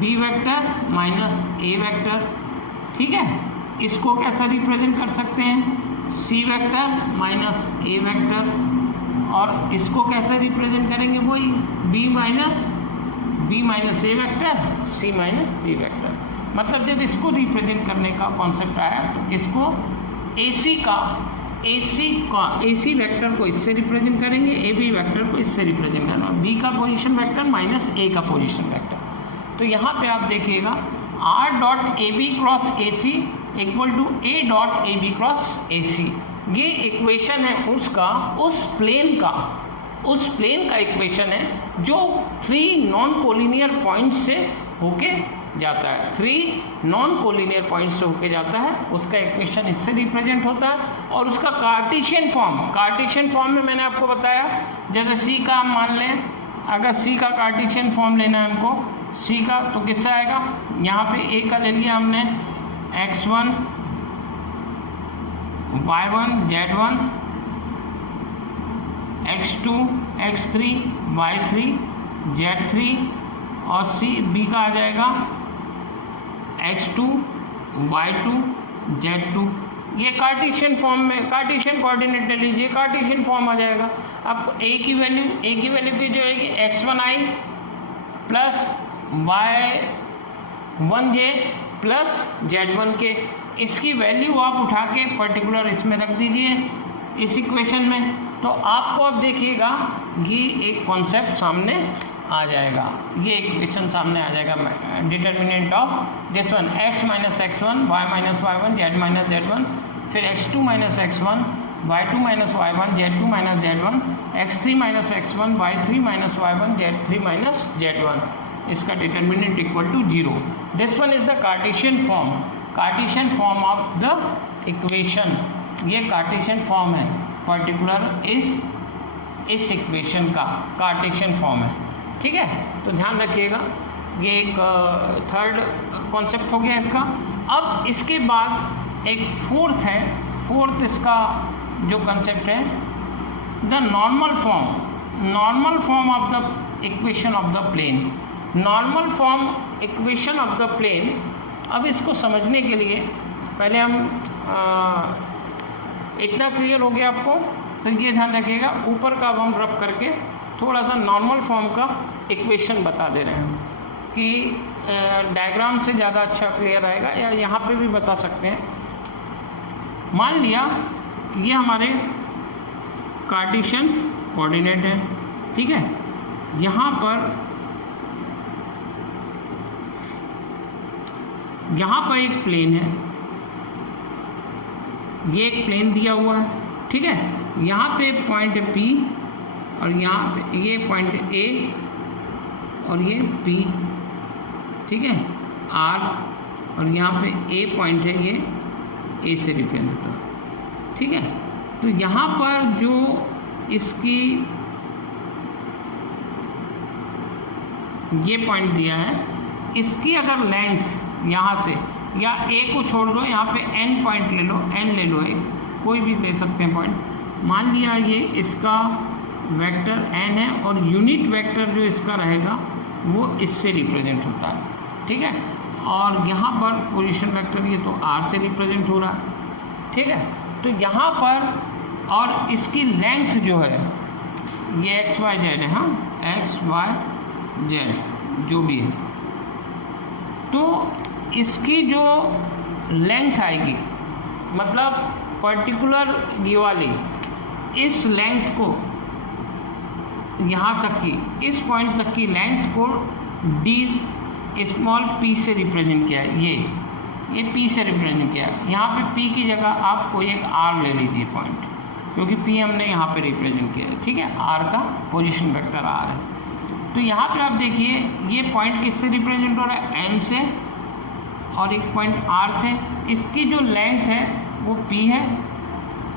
B vector minus A vector, ठीक है। इसको कैसा रिप्रेजेंट कर सकते हैं, सी वेक्टर माइनस ए वेक्टर, और इसको कैसे रिप्रेजेंट करेंगे, वही B minus A vector, C minus B vector. मतलब जब इसको रिप्रेजेंट करने का कॉन्सेप्ट आया तो इसको AC वेक्टर को इससे रिप्रेजेंट करेंगे, AB वेक्टर को इससे रिप्रेजेंट करना, और B का पोजीशन वेक्टर माइनस A का पोजीशन वेक्टर। तो यहाँ पे आप देखिएगा R dot A B cross AC equal to A dot A B cross AC। ये इक्वेशन है उसका, उस प्लेन का इक्वेशन है जो 3 नॉन कोलिनियर पॉइंट से होके जाता है, 3 नॉन कोलिनियर पॉइंट से होके जाता है, उसका इक्वेशन इससे रिप्रेजेंट होता है। और उसका कार्टेशियन फॉर्म में मैंने आपको बताया, जैसे सी का हम मान लें, अगर सी का कार्टेशियन फॉर्म लेना है हमको, सी का तो किससे आएगा, यहाँ पे ए का ले लिया हमने, x1 y1 z1 x2 x3 y3 z3, और सी बी का आ जाएगा x2 y2 z2। ये कार्टेशियन फॉर्म में, कार्टेशियन कोऑर्डिनेट ले लीजिए, कार्टेशियन फॉर्म आ जाएगा। अब ए की वैल्यू की जो है x1i plus y1j plus z1 के, इसकी वैल्यू आप उठा के पर्टिकुलर इसमें रख दीजिए इस इक्वेशन में, तो आपको अब देखिएगा ये एक कॉन्सेप्ट सामने आ जाएगा, ये इक्वेशन सामने आ जाएगा। Determinant of this one x minus x1 y minus y1 z minus z1, फिर x2 minus x1 y2 minus y1 z2 minus z1, x3 minus x1 y3 minus y1 z3 minus z1, इसका determinant equal to 0। This one is the Cartesian form of the equation. ये Cartesian form है, particular इस equation का Cartesian form है, ठीक है। तो ध्यान रखिएगा, ये एक थर्ड कॉन्सेप्ट हो गया इसका। अब इसके बाद एक फोर्थ इसका जो कॉन्सेप्ट है, the normal form of the equation of the plane, normal form equation of the plane. अब इसको समझने के लिए पहले हम इतना क्लियर हो गया आपको, तो ये ध्यान रखिएगा, ऊपर का अब हम रफ करके थोड़ा सा नॉर्मल फॉर्म का इक्वेशन बता दे रहे हैं कि डायग्राम से ज़्यादा अच्छा क्लियर आएगा, या यहाँ पे भी बता सकते हैं। मान लिया ये हमारे कार्टेशियन कोऑर्डिनेट है, ठीक है। यहाँ पर एक प्लेन है, ये एक प्लेन दिया हुआ है, ठीक है। यहाँ पे पॉइंट P और यहाँ पे ये पॉइंट A और ये P, ठीक है, R, और यहाँ पे A पॉइंट है, ये A से रिप्रेजेंट होता है, ठीक है। तो यहाँ पर जो इसकी ये पॉइंट दिया है, इसकी अगर लेंथ यहाँ से या ए को छोड़ दो, यहाँ पे n पॉइंट ले लो, n ले लो, एक कोई भी ले सकते हैं पॉइंट। मान लिया ये इसका वेक्टर n है और यूनिट वेक्टर जो इसका रहेगा वो इससे रिप्रेजेंट होता है, ठीक है। और यहाँ पर पोजीशन वेक्टर ये तो r से रिप्रेजेंट हो रहा है, ठीक है। तो यहाँ पर और इसकी लेंथ जो है ये एक्स वाई जेड है, हाँ एक्स वाई जेड जो भी है, तो इसकी जो लेंथ आएगी मतलब पर्टिकुलर ये वाली इस लेंथ को यहाँ तक की, इस पॉइंट तक की लेंथ को डी स्मॉल पी से रिप्रेजेंट किया है, ये पी से रिप्रेजेंट किया है। यहाँ पे पी की जगह आप कोई एक आर ले लीजिए पॉइंट, क्योंकि पी हमने यहाँ पे रिप्रेजेंट किया है, ठीक है। आर का पोजीशन वेक्टर आर है। तो यहाँ पे आप देखिए ये पॉइंट किससे रिप्रेजेंट हो रहा है, एन से, और एक पॉइंट आर से। इसकी जो लेंथ है वो पी है,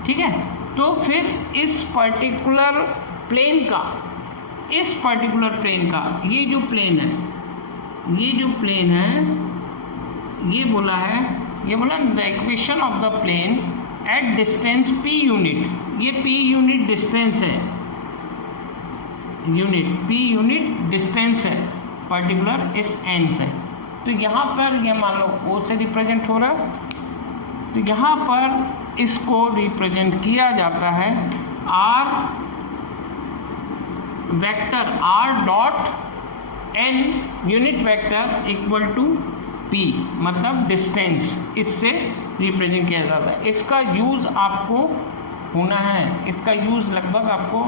ठीक है। तो फिर इस पर्टिकुलर प्लेन का, इस पर्टिकुलर प्लेन का ये जो प्लेन है, ये जो प्लेन है ये बोला है, ये बोला the equation of the plane at distance p unit, ये p यूनिट डिस्टेंस है, यूनिट p यूनिट डिस्टेंस है पर्टिकुलर इस n से। तो यहाँ पर ये मान लो o से रिप्रेजेंट हो रहा है, तो यहाँ पर इसको रिप्रेजेंट किया जाता है r vector r dot n unit vector equal to p, मतलब डिस्टेंस इससे रिप्रेजेंट किया जाता है। इसका यूज़ आपको होना है, इसका यूज़ लगभग आपको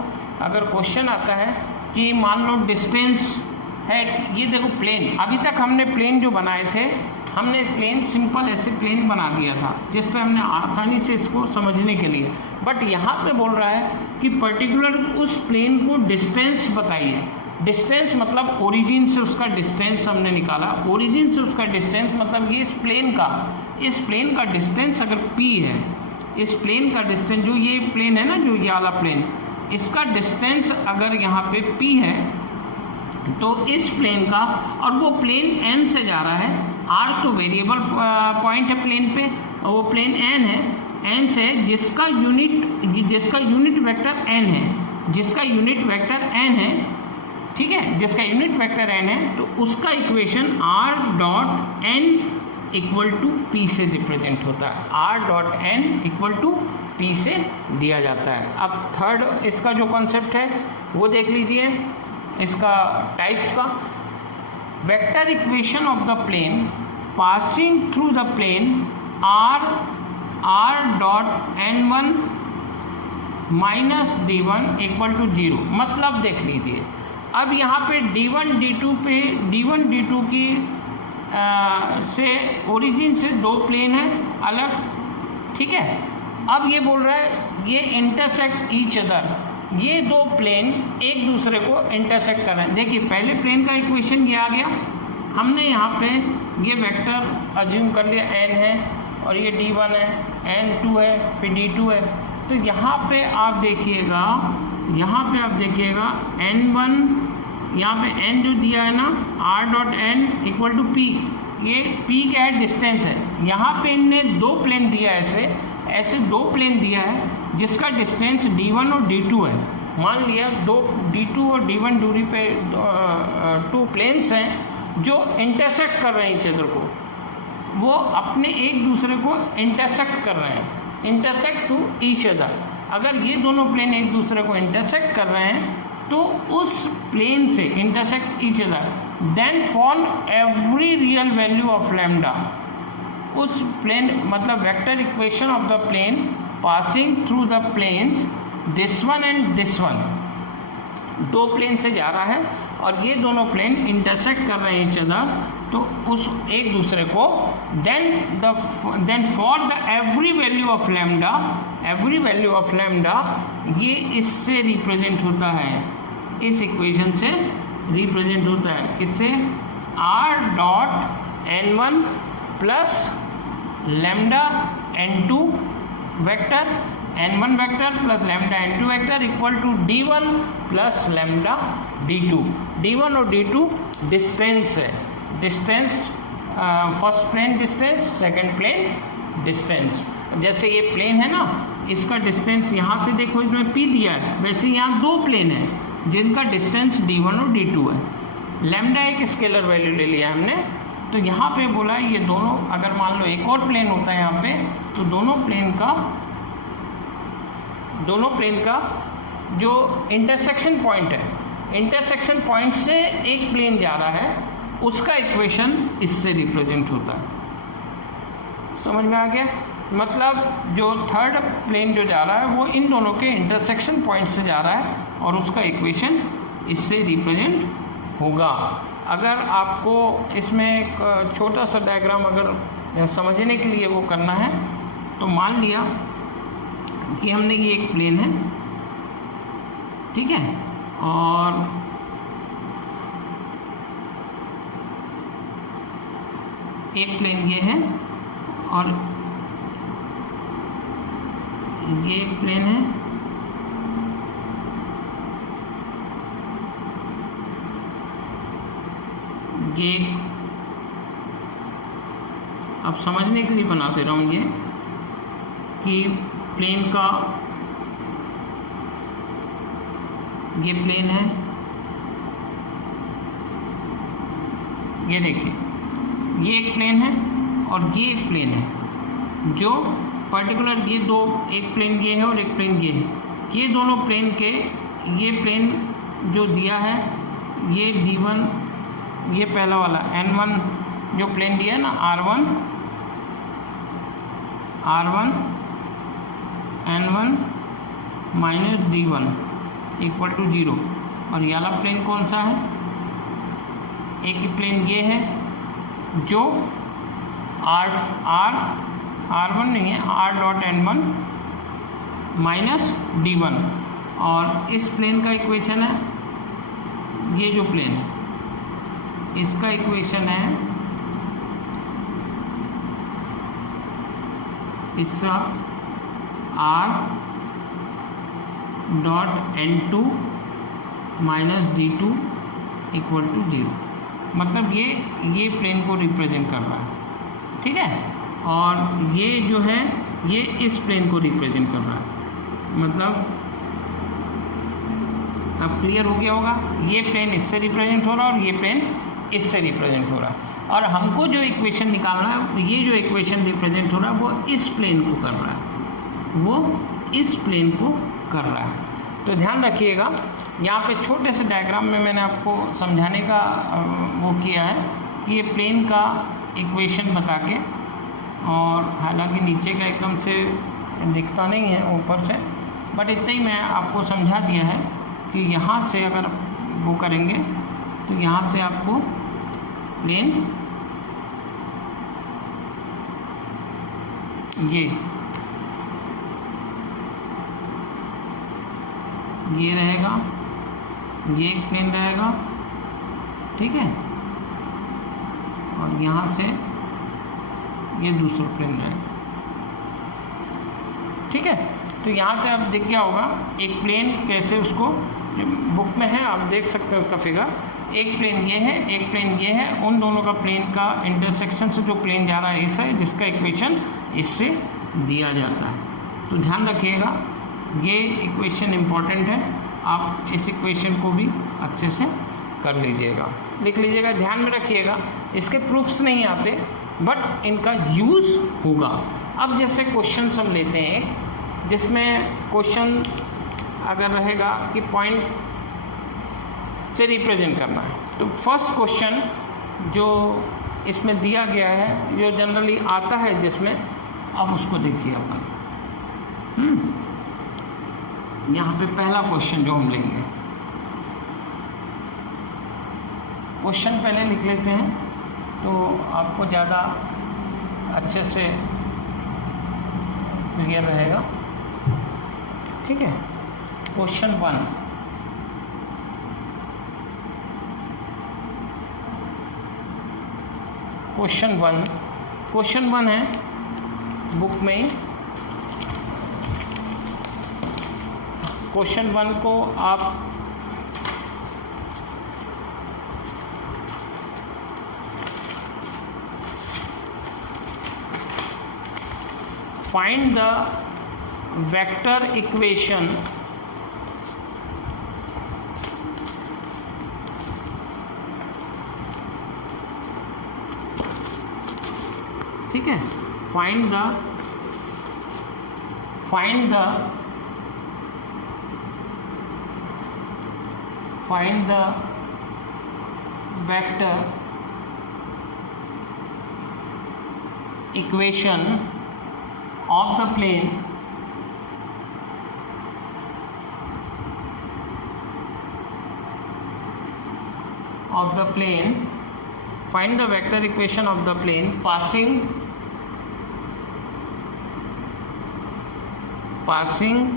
अगर क्वेश्चन आता है कि मान लो डिस्टेंस है, ये देखो प्लेन, अभी तक हमने प्लेन जो बनाए थे, हमने प्लेन सिंपल ऐसे प्लेन बना दिया था जिस पे हमने आसानी से इसको समझने के लिए, बट यहाँ पे बोल रहा है कि पर्टिकुलर उस प्लेन को डिस्टेंस बताइए। डिस्टेंस मतलब ओरिजिन से उसका डिस्टेंस हमने निकाला, ओरिजिन से उसका डिस्टेंस मतलब ये इस प्लेन का डिस्टेंस अगर p है, इस प्लेन का डिस्टेंस जो ये प्लेन है ना, जो ये वाला प्लेन, इसका डिस्टेंस अगर यहाँ पे p है तो इस प्लेन का, और वो प्लेन n से जा रहा है, r तो वेरिएबल पॉइंट है प्लेन पे, और वो प्लेन n है, n से जिसका यूनिट वेक्टर n है, जिसका यूनिट वेक्टर n है, ठीक है, जिसका यूनिट वेक्टर n है, तो उसका equation r dot n equal to p से रिप्रेजेंट होता है, r dot n equal to p से दिया जाता है। अब थर्ड इसका जो कॉन्सेप्ट है वो देख लीजिए, इसका टाइप्स का, vector equation of the plane passing through the plane r dot n1 minus d1 equal to 0, मतलब देख लीजिए अब यहाँ पे d1 d2 पे d1 d2 की से ओरिजिन से दो प्लेन है अलग, ठीक है। अब ये बोल रहा है ये इंटरसेक्ट ईच अदर, ये दो प्लेन एक दूसरे को इंटरसेक्ट कर रहे हैं। देखिए पहले प्लेन का इक्वेशन ये आ गया, हमने यहाँ पे ये वेक्टर अज्यूम कर लिया n है, और ये d1 है, n2 है, फिर d2 है। तो यहाँ पे आप देखिएगा, यहाँ पे आप देखिएगा n1, यहाँ पे n जो दिया है ना r dot n equal to p, ये p क्या है, डिस्टेंस है। यहाँ पे इनने दो प्लेन दिया है, ऐसे दो प्लेन दिया है जिसका डिस्टेंस d1 और d2 है। मान लिया दो d2 और d1 दूरी पे टू प्लेन्स हैं जो इंटरसेक्ट कर रहे हैं इच अदर को, वो अपने एक दूसरे को इंटरसेक्ट कर रहे हैं, इंटरसेक्ट टू ईच अदर। अगर ये दोनों प्लेन एक दूसरे को इंटरसेक्ट कर रहे हैं तो उस प्लेन से intersect each other, then found every real value of lambda, उस प्लेन मतलब vector equation of the plane passing through the planes this one and this one, दो प्लेन से जा रहा है और ये दोनों प्लेन इंटरसेक्ट कर रहे हैं ईच अदर, तो उस एक दूसरे को then for the every value of lambda, every value of lambda ये इससे रिप्रेजेंट होता है, इस इक्वेशन से रिप्रेजेंट होता है, किससे, r dot n1 plus lambda n2 vector, n1 vector plus lambda n2 vector equal to d1 plus lambda d2। d1 और d2 डिस्टेंस है, distance first plane distance, second plane distance. जैसे ये plane है ना, इसका डिस्टेंस यहाँ से देखो इसमें p दिया है, वैसे यहाँ दो प्लेन है जिनका डिस्टेंस d1 और d2 है। लैम्डा एक स्केलर वैल्यू ले लिया हमने, तो यहाँ पे बोला ये दोनों, अगर मान लो एक और प्लेन होता है यहाँ पे, तो दोनों प्लेन का जो इंटरसेक्शन पॉइंट है, इंटरसेक्शन पॉइंट से एक प्लेन जा रहा है, उसका इक्वेशन इससे रिप्रेजेंट होता है। समझ में आ गया? मतलब जो थर्ड प्लेन जो जा रहा है वो इन दोनों के इंटरसेक्शन पॉइंट से जा रहा है और उसका इक्वेशन इससे रिप्रेजेंट होगा। अगर आपको इसमें एक छोटा सा डायग्राम अगर समझने के लिए वो करना है, तो मान लिया कि हमने ये एक प्लेन है, ठीक है, और एक प्लेन ये है और ये एक प्लेन है, ये अब समझने के लिए बनाते रहूँगी कि प्लेन का ये प्लेन है, ये देखिए ये एक प्लेन है और ये एक प्लेन है, जो पर्टिकुलर ये दो, एक प्लेन ये है और एक प्लेन ये है। ये दोनों प्लेन के, ये प्लेन जो दिया है ये d1, ये पहला वाला n1 जो प्लेन दिया है ना, r1 n1 minus d1 equal to 0। और ये वाला प्लेन कौन सा है? एक ही प्लेन ये है जो r1 नहीं है, r dot n1 minus d1। और इस प्लेन का इक्वेशन है, ये जो प्लेन है इसका इक्वेशन है इसका r dot n2 minus d2 equal to 0। मतलब ये प्लेन को रिप्रेजेंट कर रहा है, ठीक है, और ये जो है ये इस प्लेन को रिप्रेजेंट कर रहा है। मतलब अब क्लियर हो गया होगा, ये प्लेन इससे रिप्रेजेंट हो रहा है और ये प्लेन इससे रिप्रेजेंट हो रहा है। और हमको जो इक्वेशन निकालना है, ये जो इक्वेशन रिप्रेजेंट हो रहा है वो इस प्लेन को कर रहा है, वो इस प्लेन को कर रहा है। तो ध्यान रखिएगा, यहाँ पे छोटे से डायग्राम में मैंने आपको समझाने का वो किया है कि ये प्लेन का इक्वेशन बता के, और हालांकि नीचे का एकदम से दिखता नहीं है ऊपर से, बट इतना ही मैं आपको समझा दिया है कि यहाँ से अगर वो करेंगे तो यहाँ से आपको प्लेन ये रहेगा, ये एक प्लेन रहेगा, ठीक है, और यहाँ से ये दूसरा प्लेन रहेगा, ठीक है। तो यहाँ से आप देख क्या होगा, एक प्लेन कैसे, उसको बुक में है आप देख सकते हो उसका फिगर, एक प्लेन ये है, एक प्लेन ये है, उन दोनों का प्लेन का इंटरसेक्शन से जो प्लेन जा रहा है ऐसा है, जिसका इक्वेशन इससे दिया जाता है। तो ध्यान रखिएगा, ये इक्वेशन इम्पॉर्टेंट है, आप इस इक्वेशन को भी अच्छे से कर लीजिएगा, लिख लीजिएगा, ध्यान में रखिएगा। इसके प्रूफ्स नहीं आते बट इनका यूज़ होगा। अब जैसे क्वेश्चन हम लेते हैं जिसमें क्वेश्चन अगर रहेगा कि पॉइंट से रिप्रेजेंट करना है, तो फर्स्ट क्वेश्चन जो इसमें दिया गया है, जो जनरली आता है जिसमें, अब उसको देखिए अपन। यहाँ पे पहला क्वेश्चन जो हम लेंगे, क्वेश्चन पहले लिख लेते हैं तो आपको ज़्यादा अच्छे से क्लियर रहेगा, ठीक है। क्वेश्चन 1, क्वेश्चन वन है बुक में। क्वेश्चन 1 को आप find the vector equation ठीक है, find the vector equation of the plane find the vector equation of the plane passing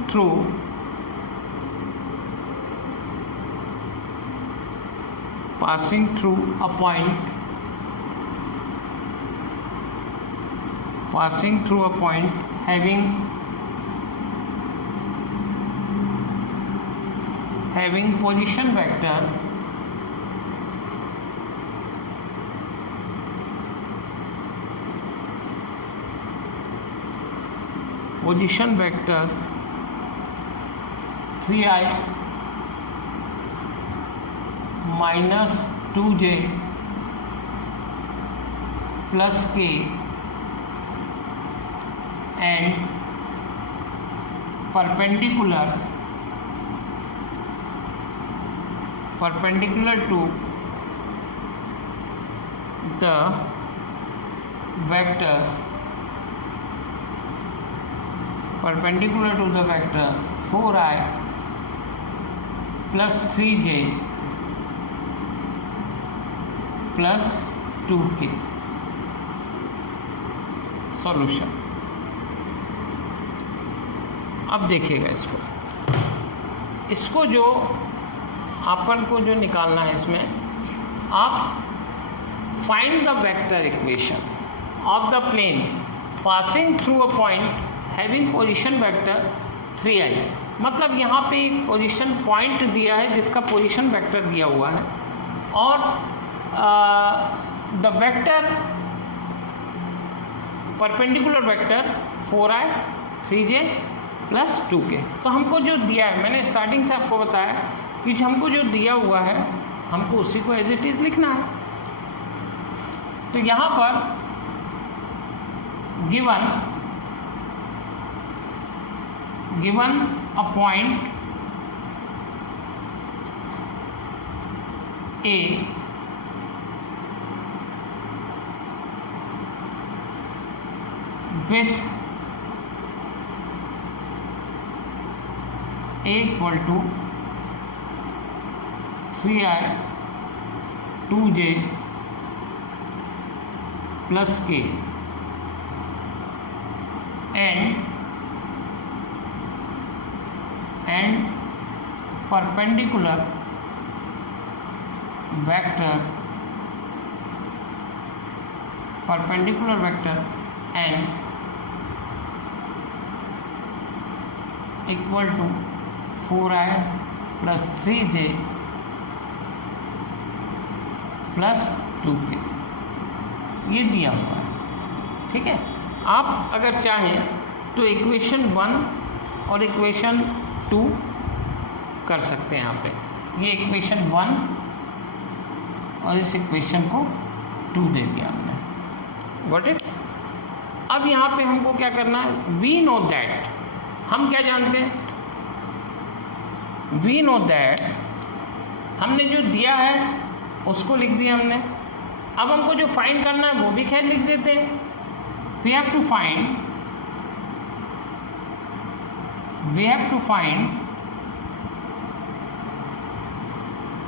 through a point having position vector position vector 3i minus 2j plus k and perpendicular to the vector 4i plus 3j plus 2k। Solution. अब देखिएगा इसको जो अपन को जो निकालना है, इसमें आप find the vector equation of the plane passing through a point having position vector 3i। मतलब यहाँ पे एक पोजीशन पॉइंट दिया है जिसका पोजीशन वेक्टर दिया हुआ है, और the vector perpendicular vector 4i 3j plus 2k। तो हमको जो दिया है, मैंने स्टार्टिंग से आपको बताया कि हमको जो दिया हुआ है हमको उसी को एज इट इज लिखना है। तो यहाँ पर given a point A with A equal to 3i 2j plus k and perpendicular vector n equal to 4i plus 3j plus 2k, ये दिया हुआ है। ठीक है, आप अगर चाहें तो इक्वेशन 1 और इक्वेशन 2 कर सकते हैं। यहाँ पे ये इक्वेशन 1 और इस इक्वेशन को 2 दे दिया हमने। Got it. अब यहाँ पे हमको क्या करना है, वी नो दैट, हम क्या जानते हैं, वी नो दैट, हमने जो दिया है उसको लिख दिया हमने। अब हमको जो फाइंड करना है वो भी खैर लिख देते हैं। We have to find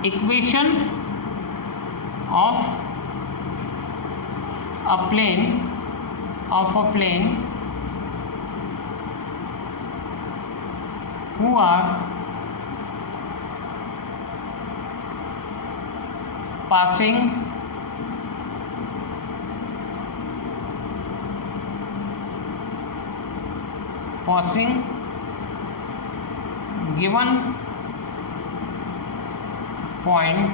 equation of a plane who are passing given point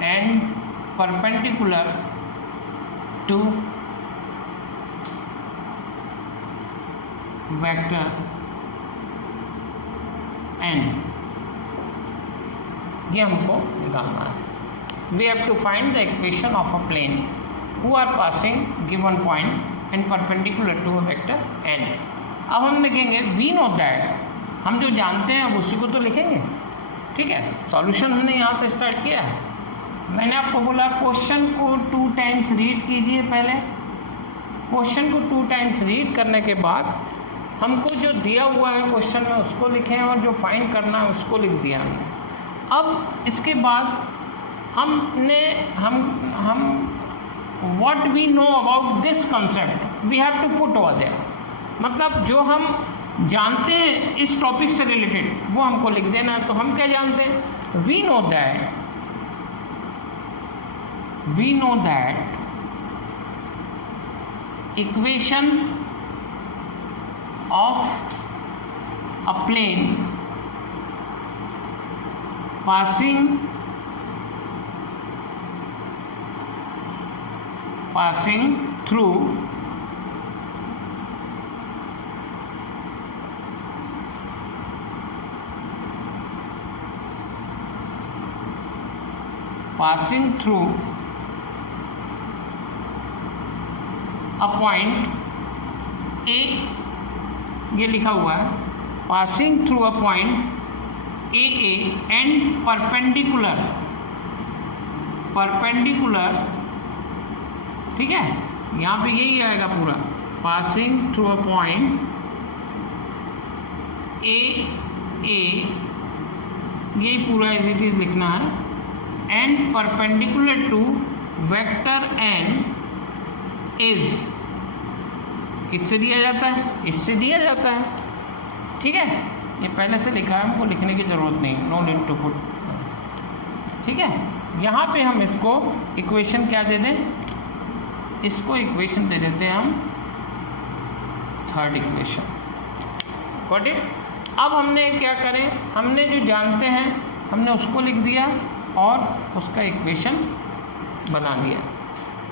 and perpendicular to vector n, ये हमको निकालना है। We have to find the equation of a plane who are passing given point and perpendicular to a vector n। अब हम लिखेंगे we know that, हम जो जानते हैं अब उसी को तो लिखेंगे, ठीक है। सॉल्यूशन हमने यहाँ से स्टार्ट किया है। मैंने आपको बोला क्वेश्चन को 2 टाइम्स रीड कीजिए। पहले क्वेश्चन को 2 टाइम्स रीड करने के बाद हमको जो दिया हुआ है क्वेश्चन में उसको लिखें और जो फाइंड करना है उसको लिख दिया हमने। अब इसके बाद हम what we know about this concept we have to put over there, मतलब जो हम जानते हैं इस टॉपिक से रिलेटेड वो हमको लिख देना है। तो हम क्या जानते हैं, we know that equation of a plane passing through a point A, ये लिखा हुआ है passing through a point AA and perpendicular, ठीक है। यहाँ पे यही आएगा पूरा, passing through a point AA, यही पूरा एज इट इज लिखना है, and perpendicular to vector n is, किससे दिया जाता है, इससे दिया जाता है, ठीक है। ये पहले से लिखा है, हमको लिखने की ज़रूरत नहीं, नो नीड टू पुट, ठीक है। यहाँ पे हम इसको इक्वेशन क्या दे दें, इसको इक्वेशन दे देते हैं हम थर्ड इक्वेशन, गॉट इट। अब हमने क्या करें, हमने जो जानते हैं हमने उसको लिख दिया और उसका इक्वेशन बना दिया।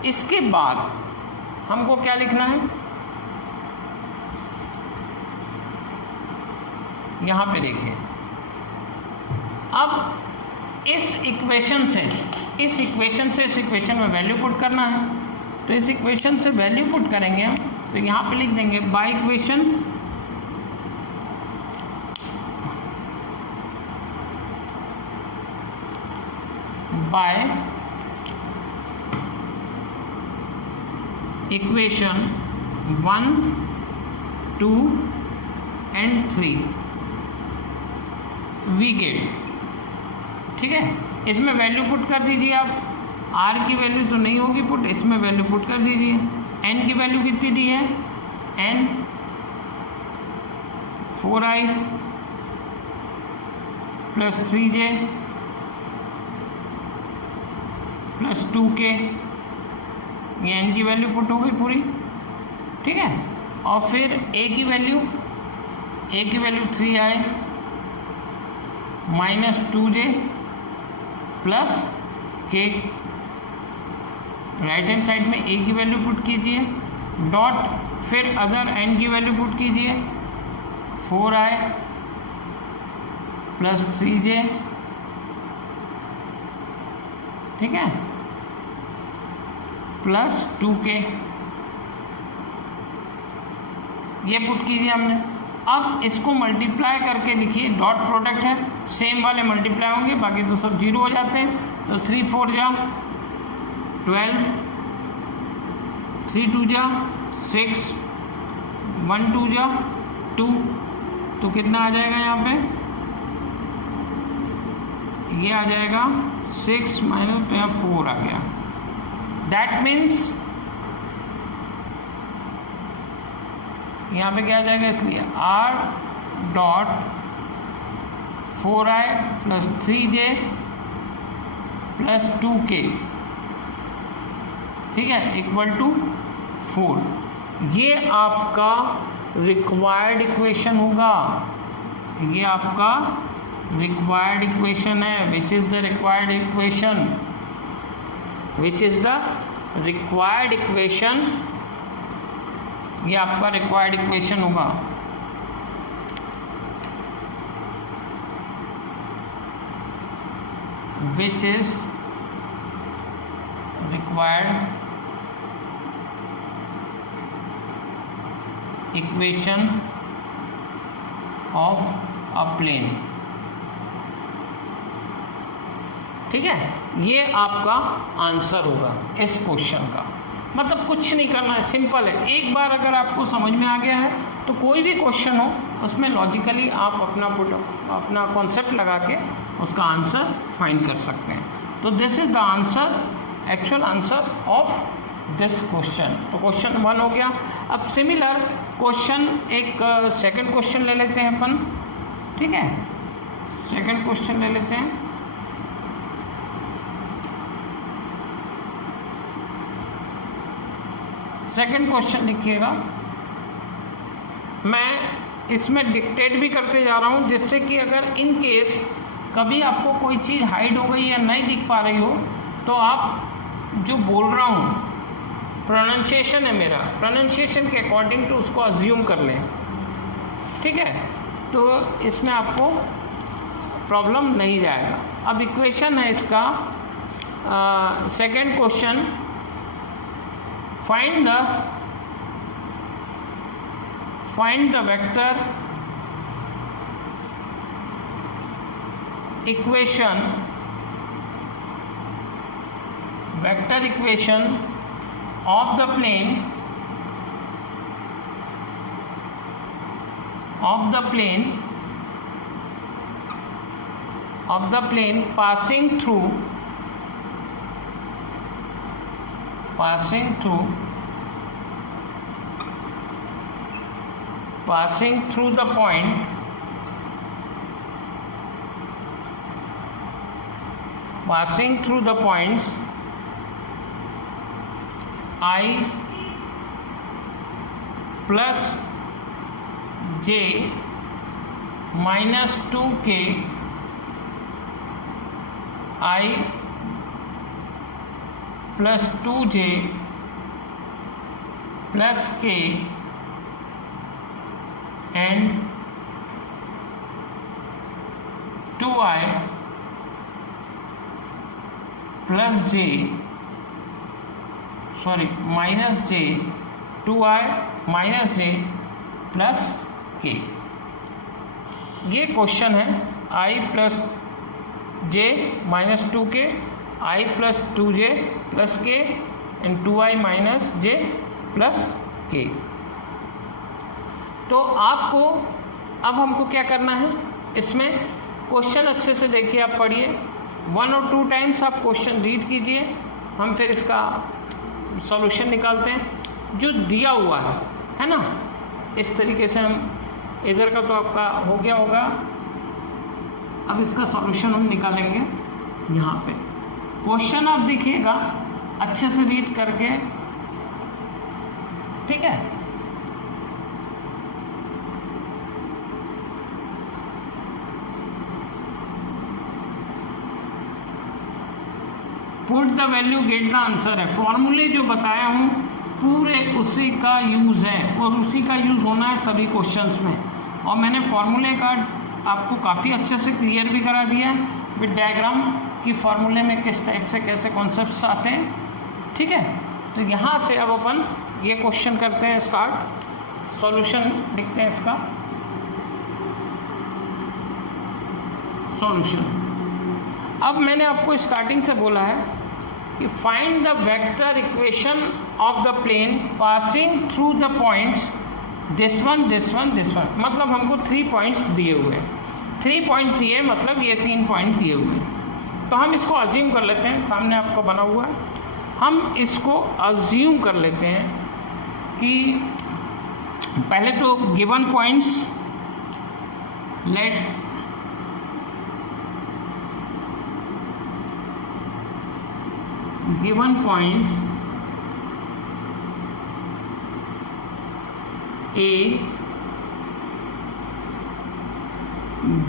इसके बाद हमको क्या लिखना है, यहाँ पे देखिए। अब इस इक्वेशन से इस इक्वेशन में वैल्यू पुट करना है। तो इस इक्वेशन से वैल्यू पुट करेंगे हम, तो यहाँ पे लिख देंगे by equation equation 1, 2 and 3 we get, ठीक है। इसमें वैल्यू पुट कर दीजिए आप, आर की वैल्यू तो नहीं होगी पुट, इसमें वैल्यू पुट कर दीजिए। एन की वैल्यू कितनी दी है, N 4i plus 3j plus 2k, ये एन की वैल्यू पुट हो गई पूरी, ठीक है। और फिर ए की value 3i minus 2j plus k, right hand side में a की वैल्यू पुट कीजिए, डॉट, फिर अदर n की वैल्यू पुट कीजिए, 4i प्लस 3j, ठीक है, प्लस 2k, ये पुट कीजिए हमने। अब इसको मल्टीप्लाई करके लिखिए, डॉट प्रोडक्ट है, सेम वाले मल्टीप्लाई होंगे, बाकी तो सब जीरो हो जाते हैं। तो 3 4 जा 12, 3 2 जा 6, 1 2 जा 2, तो कितना आ जाएगा यहाँ पे, ये आ जाएगा 6 माइनस 4 आ गया। दैट मीन्स यहाँ पे क्या आ जाएगा, इसलिए r dot 4i plus 3j plus 2k, ठीक है, इक्वल टू 4। ये आपका रिक्वायर्ड इक्वेशन होगा, ये आपका रिक्वायर्ड इक्वेशन है, विच इज़ द रिक्वायर्ड इक्वेशन, ये आपका रिक्वायर्ड इक्वेशन होगा। which is required equation of a plane। ठीक है, ये आपका आंसर होगा इस क्वेश्चन का। मतलब कुछ नहीं करना है, सिंपल है। एक बार अगर आपको समझ में आ गया है तो कोई भी क्वेश्चन हो उसमें लॉजिकली आप अपना कॉन्सेप्ट लगा के उसका आंसर फाइंड कर सकते हैं। तो this is the answer, actual answer of this question. तो क्वेश्चन 1 हो गया। अब सिमिलर क्वेश्चन एक सेकंड क्वेश्चन ले लेते हैं अपन। ठीक है, सेकंड क्वेश्चन ले लेते हैं। सेकंड क्वेश्चन लिखिएगा, मैं इसमें डिक्टेट भी करते जा रहा हूँ जिससे कि अगर इन केस कभी आपको कोई चीज़ हाइड हो गई या नहीं दिख पा रही हो तो आप जो बोल रहा हूँ प्रोनाउंसिएशन है मेरा, प्रोनाउंसिएशन के अकॉर्डिंग टू उसको अज्यूम कर लें। ठीक है, तो इसमें आपको प्रॉब्लम नहीं जाएगा। अब इक्वेशन है इसका second question, find the vector equation of the plane passing through the point points I plus j minus 2k I plus 2j plus k and 2i plus j minus j 2i minus j plus k। ये question है i plus j minus 2k i plus 2j plus k and 2i minus j plus k। तो आपको अब हमको क्या करना है, इसमें क्वेश्चन अच्छे से देखिए, आप पढ़िए 1 और 2 टाइम्स आप क्वेश्चन रीड कीजिए, हम फिर इसका सॉल्यूशन निकालते हैं जो दिया हुआ है ना। इस तरीके से हम इधर का तो आपका हो गया होगा, अब इसका सॉल्यूशन हम निकालेंगे। यहाँ पे क्वेश्चन आप देखिएगा अच्छे से रीड करके, ठीक है। Put the value get the answer है, फॉर्मूले जो बताया हूँ पूरे उसी का यूज़ है और उसी का यूज़ होना है सभी क्वेश्चंस में। और मैंने फॉर्मूले का आपको काफ़ी अच्छे से क्लियर भी करा दिया है विद डायग्राम कि फार्मूले में किस टाइप से कैसे कॉन्सेप्ट्स आते हैं। ठीक है, तो यहाँ से अब अपन ये क्वेश्चन करते हैं स्टार्ट, सॉल्यूशन लिखते हैं इसका सॉल्यूशन। अब मैंने आपको स्टार्टिंग से बोला है कि find the vector equation of the plane passing through the points this one this one this one. मतलब हमको 3 पॉइंट्स दिए हुए हैं, 3 पॉइंट दिए, मतलब ये 3 पॉइंट दिए हुए हैं। तो हम इसको अज्यूम कर लेते हैं, सामने आपको बना हुआ है, हम इसको अज्यूम कर लेते हैं कि पहले तो given points let given points A,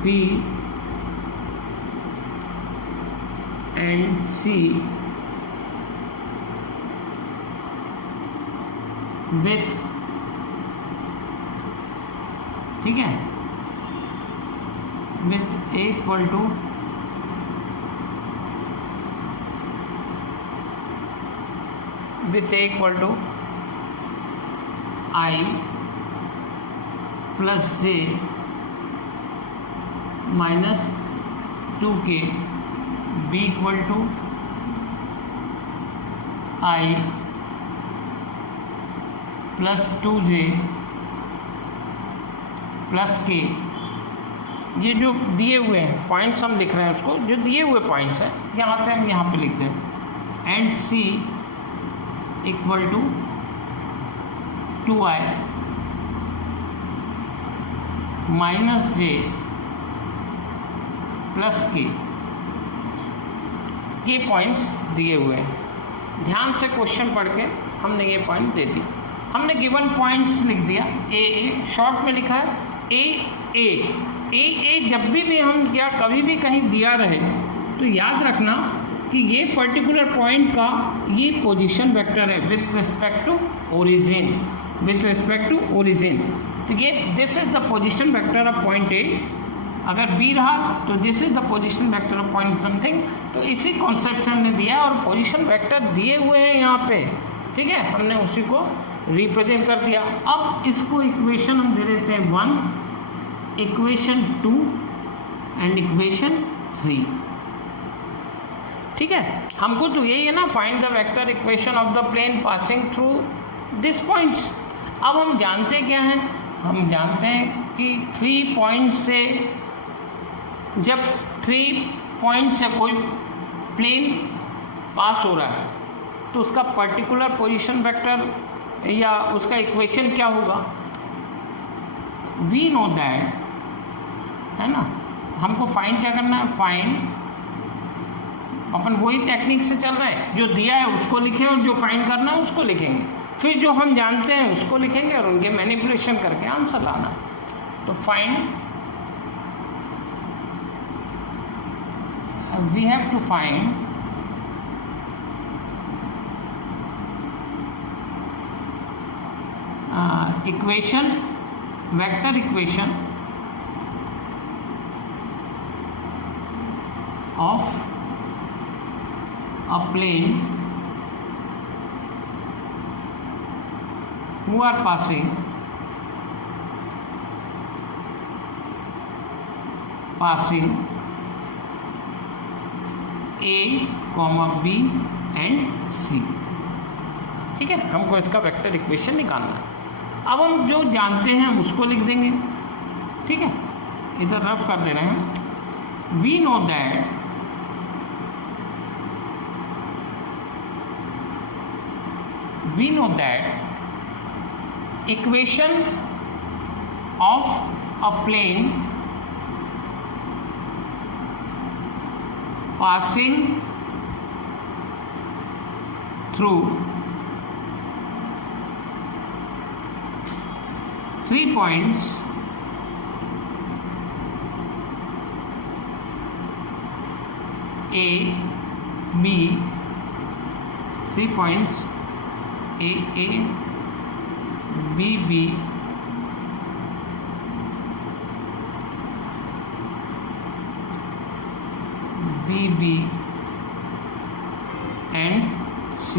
B and C with, ठीक है, with A equal to with a equal to I plus j minus 2k, b equal to I plus 2j plus K. ये जो दिए हुए हैं points हम लिख रहे हैं, उसको जो दिए हुए पॉइंट्स हैं यहाँ से हम यहाँ पे लिखते हैं, and C equal to 2i minus J plus K. ये पॉइंट्स दिए हुए हैं। ध्यान से क्वेश्चन पढ़ के हमने ये पॉइंट दे दिए। हमने गिवन पॉइंट्स लिख दिया, ए शॉर्ट में लिखा है ए जब भी हम या कभी भी कहीं दिया रहे तो याद रखना कि ये पर्टिकुलर पॉइंट का ये पोजीशन वेक्टर है विथ रिस्पेक्ट टू ओरिजिन। तो ये this is the position vector of point A. अगर बी रहा तो this is the position vector of point something. तो इसी कॉन्सेप्ट से हमने दिया और पोजीशन वेक्टर दिए हुए हैं यहाँ पे, ठीक है, हमने उसी को रिप्रेजेंट कर दिया। अब इसको इक्वेशन हम दे देते हैं 1, इक्वेशन 2 एंड इक्वेशन 3, ठीक है। हमको तो यही है ना, find the vector equation of the plane passing through this points. अब हम जानते क्या हैं, हम जानते हैं कि 3 पॉइंट से, जब 3 पॉइंट से कोई प्लेन पास हो रहा है तो उसका पर्टिकुलर पोजीशन वेक्टर या उसका इक्वेशन क्या होगा, वी नो दैट, है ना। हमको फाइंड क्या करना है, फाइंड, अपन वही टेक्निक से चल रहे हैं, जो दिया है उसको लिखें और जो फाइंड करना है उसको लिखेंगे, फिर जो हम जानते हैं उसको लिखेंगे और उनके मैनिपुलेशन करके आंसर लाना। तो find, we have to find equation, vector equation of a plane who are passing A, B and C, ठीक है। हमको इसका वेक्टर इक्वेशन निकालना है। अब हम जो जानते हैं उसको लिख देंगे, ठीक है। इधर रफ कर दे रहे हैं, we know that equation of a plane passing through 3 points A, B, 3 points A, B, B, B, B and C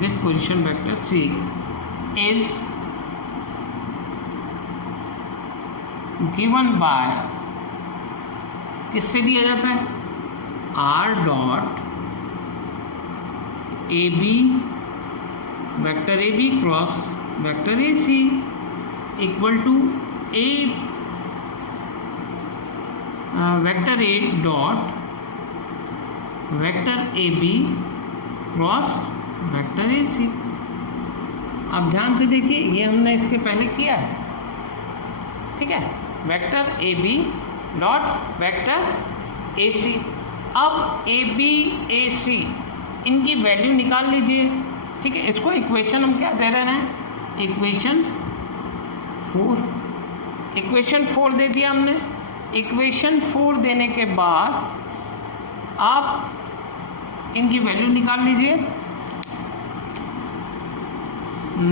with position vector C is given by, किससे दिया जाता है, R dot A B, vector A B cross vector A C equal to A vector A dot vector A B cross vector A C. अब ध्यान से देखिए, ये हमने इसके पहले किया है, ठीक है, vector A B dot vector A C. अब ए बी ए सी इनकी वैल्यू निकाल लीजिए, ठीक है। इसको इक्वेशन हम क्या दे रहे हैं, इक्वेशन 4। इक्वेशन 4 दे दिया हमने। इक्वेशन 4 देने के बाद आप इनकी वैल्यू निकाल लीजिए।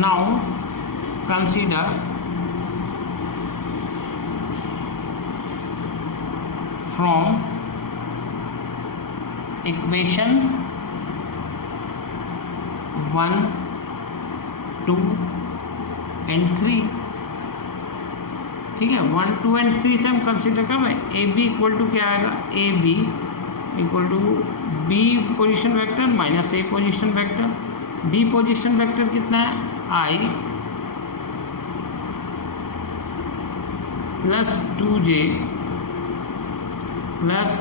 Now consider from equation 1 2 and 3, ठीक है। 1 2 and 3 से हम कंसिडर कर रहे हैं। ए बी इक्वल टू क्या आएगा, A B equal to B position vector minus A position vector. B position vector कितना है, आई प्लस 2j प्लस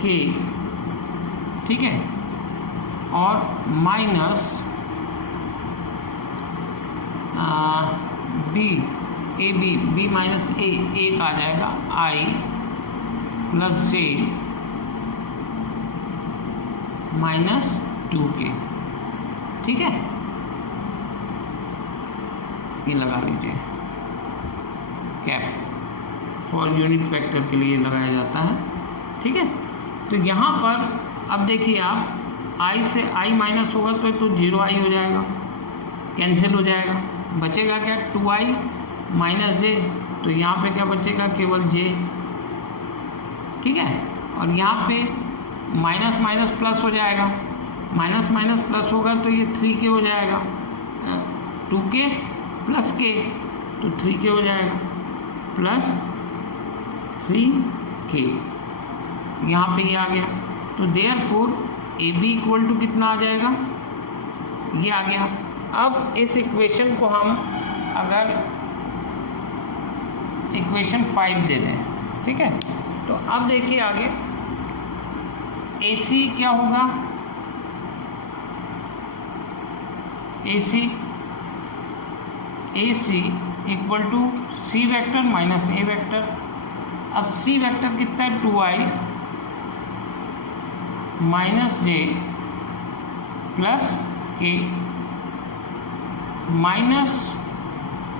के, ठीक है, और minus B A B B minus A, एक आ जाएगा आई प्लस जे माइनस 2k, ठीक है। ये लगा लीजिए कैप, फॉर यूनिट वेक्टर के लिए लगाया जाता है, ठीक है। तो यहाँ पर अब देखिए आप, i से i माइनस होगा तो 0i हो जाएगा, कैंसिल हो जाएगा, बचेगा क्या 2i माइनस जे, तो यहाँ पे क्या बचेगा, केवल j, ठीक है। और यहाँ पे माइनस माइनस प्लस हो जाएगा, माइनस माइनस प्लस होगा तो ये 3k हो जाएगा, 2k प्लस k तो 3k हो जाएगा प्लस 3k, यहाँ पे ये आ गया। तो therefore A B equal to कितना आ जाएगा, ये आ गया। अब इस इक्वेशन को हम अगर इक्वेशन 5 दे दें, ठीक है, तो अब देखिए आगे ए सी क्या होगा, A C equal to C vector minus A vector. अब सी वेक्टर कितना है, 2i minus J plus K, minus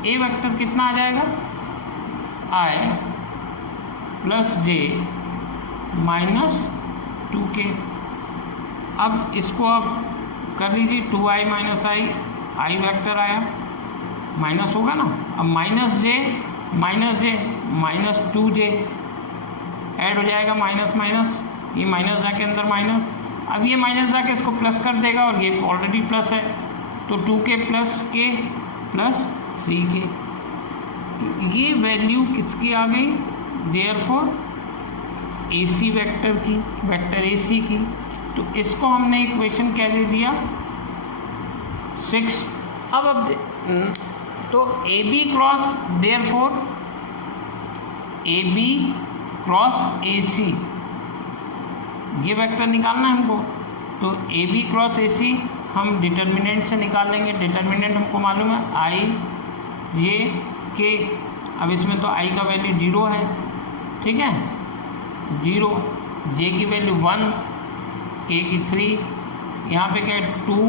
A vector कितना आ जाएगा, i plus J minus 2k। अब इसको आप कर लीजिए, 2i माइनस आई वेक्टर आया, माइनस होगा ना, अब माइनस जे माइनस 2j ऐड हो जाएगा, माइनस माइनस, ये माइनस जाके अंदर माइनस, अब ये माइनस जाके इसको प्लस कर देगा और ये ऑलरेडी प्लस है, तो 2k plus k plus 3k, ये वैल्यू किसकी आ गई, देयरफॉर ए सी वेक्टर की, वेक्टर ए सी की। तो इसको हमने इक्वेशन क्या दे दिया, 6। अब तो A B cross, therefore A B cross A C, ये वेक्टर निकालना है हमको। तो ए बी क्रॉस ए सी हम डिटर्मिनेंट से निकाल लेंगे, डिटर्मिनेंट हमको मालूम है आई जे के। अब इसमें तो आई का वैल्यू 0 है, ठीक है, 0, जे की वैल्यू 1, के की 3, यहाँ पे क्या है 2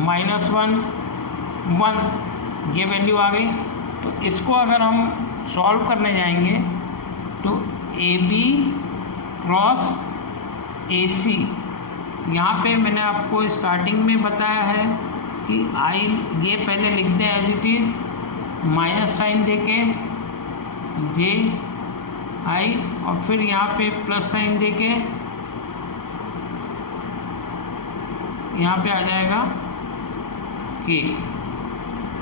माइनस 1 1, ये वैल्यू आ गई। तो इसको अगर हम सॉल्व करने जाएंगे तो ए बी क्रॉस ए सी, यहाँ पे मैंने आपको स्टार्टिंग में बताया है कि आई, ये पहले लिख दें as it is, minus sign देके जे आई, और फिर यहाँ पे प्लस साइन देके यहाँ पे आ जाएगा के,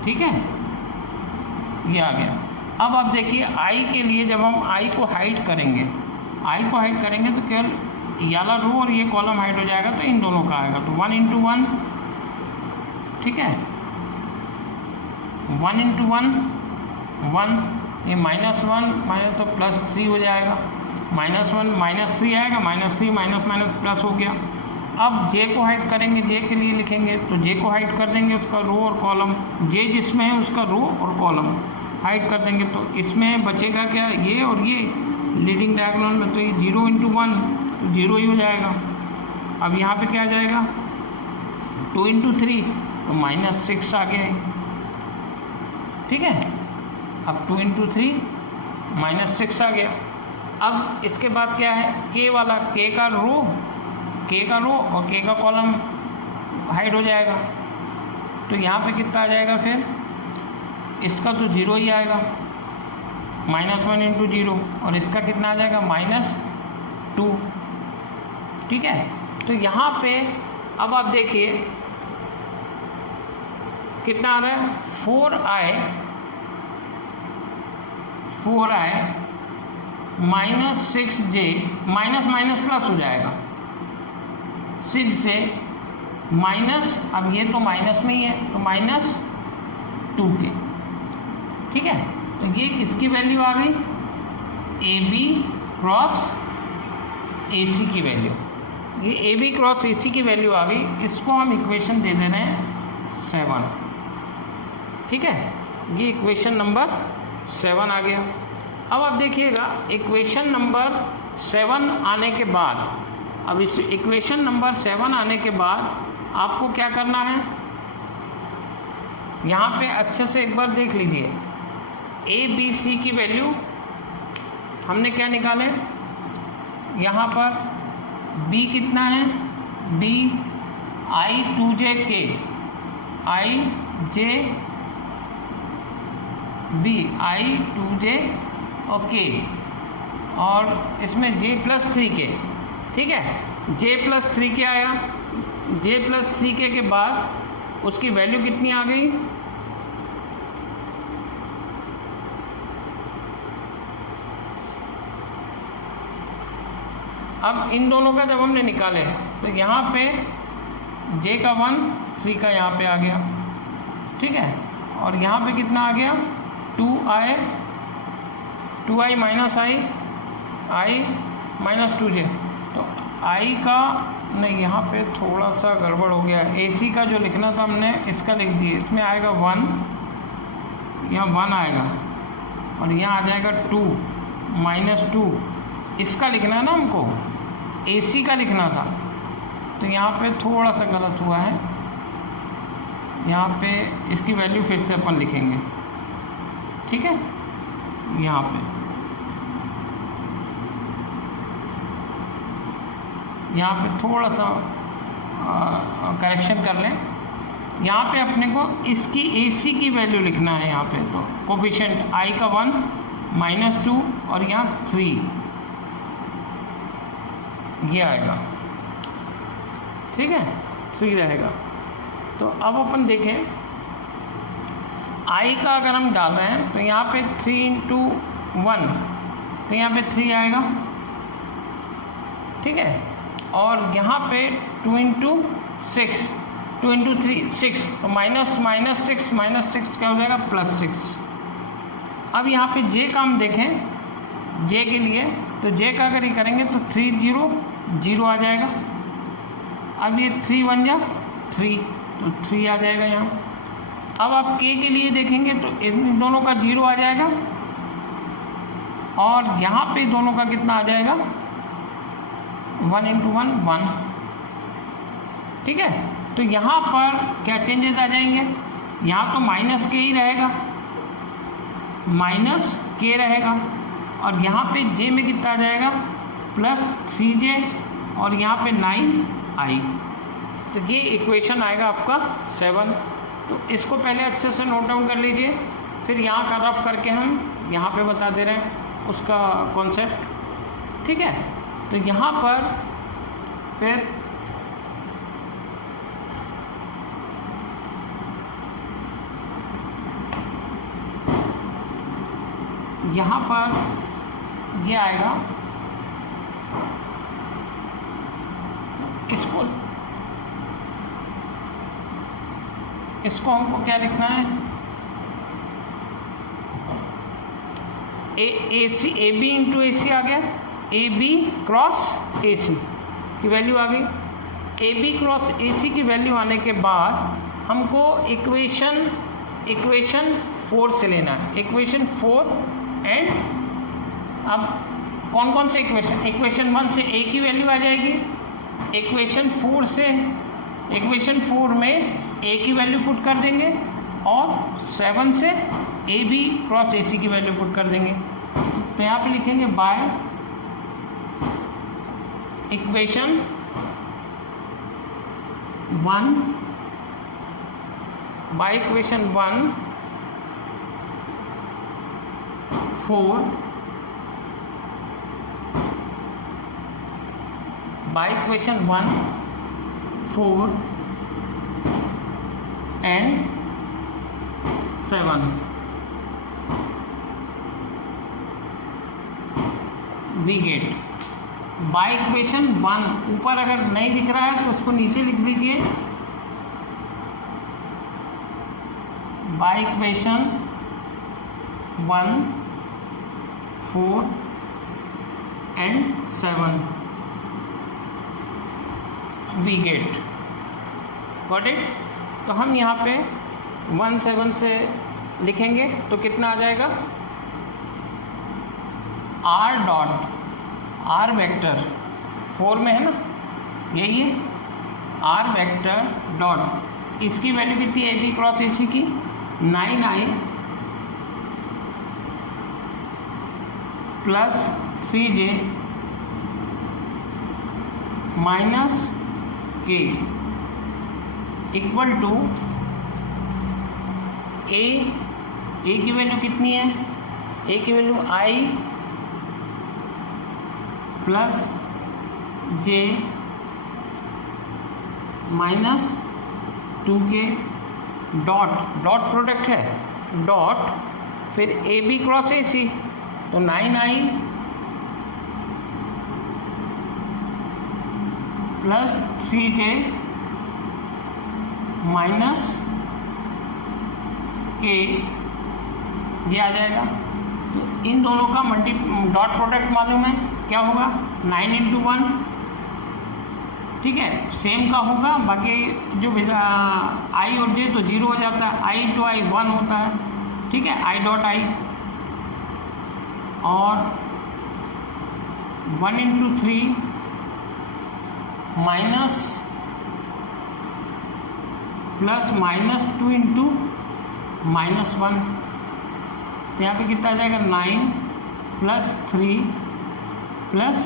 ठीक है, ये आ गया। अब आप देखिए आई के लिए जब हम आई को हाइड करेंगे, तो केवल ये वाला रो और ये कॉलम हाइड हो जाएगा, तो इन दोनों का आएगा, तो 1 इंटू 1, ठीक है, 1 इंटू 1 1, ये माइनस 1 माइनस तो प्लस 3 हो जाएगा, माइनस 1 माइनस 3 आएगा, माइनस 3 माइनस माइनस प्लस हो गया। अब जे को हाइड करेंगे, जे के लिए लिखेंगे, तो जे को हाइड कर देंगे, उसका रो और कॉलम, जे जिसमें है उसका रो और कॉलम हाइड कर देंगे, तो इसमें बचेगा क्या, ये और ये लीडिंग डायगोनल में, तो ये 0 इंटू 1 तो 0 ही हो जाएगा। अब यहाँ पे क्या आ जाएगा, 2 इंटू 3 तो माइनस 6 आ गया, ठीक है। अब 2 इंटू 3 माइनस 6 आ गया। अब इसके बाद क्या है, के वाला, के का रो और के का कॉलम हाइड हो जाएगा, तो यहाँ पे कितना आ जाएगा, फिर इसका तो 0 ही आएगा, -1 इंटू 0, और इसका कितना आ जाएगा, -2, ठीक है। तो यहाँ पे अब आप देखिए कितना आ रहा है 4i minus 6j, minus minus plus हो जाएगा 6 से माइनस, अब ये तो माइनस में ही है तो माइनस 2k। ठीक है, तो ये किसकी वैल्यू आ गई, AB क्रॉस AC की वैल्यू, ये AB क्रॉस AC की वैल्यू आ गई। इसको हम इक्वेशन दे दे रहे हैं 7। ठीक है, ये इक्वेशन नंबर 7 आ गया। अब आप देखिएगा इक्वेशन नंबर 7 आने के बाद, अब इस इक्वेशन नंबर 7 आने के बाद आपको क्या करना है, यहाँ पे अच्छे से एक बार देख लीजिए। ABC की वैल्यू हमने क्या निकाले, यहाँ पर B कितना है, B I2j I2j ओके, और इसमें J+3k। ठीक है, J+3k आया, J+3k के बाद उसकी वैल्यू कितनी आ गई, अब इन दोनों का जब हमने निकाले तो यहाँ पे J का 1, 3 का यहाँ पे आ गया। ठीक है, और यहाँ पे कितना आ गया 2i minus i minus 2j, तो i का नहीं, यहाँ पे थोड़ा सा गड़बड़ हो गया। AC का जो लिखना था हमने इसका लिख दिया, इसमें आएगा 1, यहाँ 1 आएगा और यहाँ आ जाएगा 2 माइनस 2, इसका लिखना है ना हमको, AC का लिखना था, तो यहाँ पे थोड़ा सा गलत हुआ है। यहाँ पे इसकी वैल्यू फिर से अपन लिखेंगे। ठीक है, यहाँ पे थोड़ा सा करेक्शन कर लें। यहाँ पे अपने को इसकी AC की वैल्यू लिखना है। यहाँ पे तो कोफिशिएंट i का 1 माइनस 2 और यहाँ 3 ये आएगा। ठीक है, 3 रहेगा। तो अब अपन देखें i का अगर हम डाल रहे हैं तो यहाँ पे 3 × 1 तो यहाँ पे 3 आएगा। ठीक है, और यहाँ पे 2 × 6 2 × 3 6, तो माइनस 6 क्या हो जाएगा +6। अब यहाँ पे j का हम देखें, j के लिए तो j का अगर ये करेंगे तो 3 0 आ जाएगा। अब ये 3 1 जा 3, तो 3 आ जाएगा यहाँ। अब आप k के लिए देखेंगे तो इन दोनों का 0 आ जाएगा और यहाँ पे दोनों का कितना आ जाएगा 1 × 1 1। ठीक है, तो यहाँ पर क्या चेंजेस आ जाएंगे, यहाँ तो माइनस k ही रहेगा, माइनस k रहेगा, और यहाँ पे j में कितना आ जाएगा +3j और यहाँ पे 9i। तो ये इक्वेशन आएगा आपका 7। तो इसको पहले अच्छे से नोट डाउन कर लीजिए, फिर यहाँ का रफ करके हम यहाँ पे बता दे रहे हैं उसका कॉन्सेप्ट। ठीक है, तो यहाँ पर फिर यहाँ पर ये आएगा, इसको हमको क्या लिखना है, AC AB × AC आ गया, AB क्रॉस AC की वैल्यू आ गई। AB क्रॉस AC की वैल्यू आने के बाद हमको इक्वेशन 4 से लेना है, इक्वेशन 4 एंड अब कौन कौन से इक्वेशन 1 से A की वैल्यू आ जाएगी, इक्वेशन 4 में A की वैल्यू पुट कर देंगे और 7 से AB क्रॉस AC की वैल्यू पुट कर देंगे। तो यहाँ पे लिखेंगे by equation 1 4 by equation 1 4 and 7 we get by equation 1। ऊपर अगर नहीं दिख रहा है तो उसको नीचे लिख दीजिए, by equation 1, 4 and 7 we get got it. तो हम यहाँ पे 1 7 से लिखेंगे तो कितना आ जाएगा, आर डॉट आर वेक्टर 4 में है ना, यही है आर वेक्टर डॉट, इसकी वैल्यू कितनी है, ए बी क्रॉस ए सी की 9i प्लस 3j माइनस के इक्वल टू ए की वैल्यू कितनी है, ए की value i plus J minus 2k dot product है, डॉट फिर ए बी क्रॉस ए सी, तो 9i प्लस 3j माइनस के, ये आ जाएगा। तो इन दोनों का डॉट प्रोडक्ट मालूम है क्या होगा, 9 × 1, ठीक है, सेम का होगा। बाकी जो आई और जे तो 0 हो जाता है, i × i 1 होता है, ठीक है, i डॉट i और 1 × 3 माइनस प्लस माइनस 2 × -1, तो यहाँ पे कितना आ जाएगा 9 प्लस 3 प्लस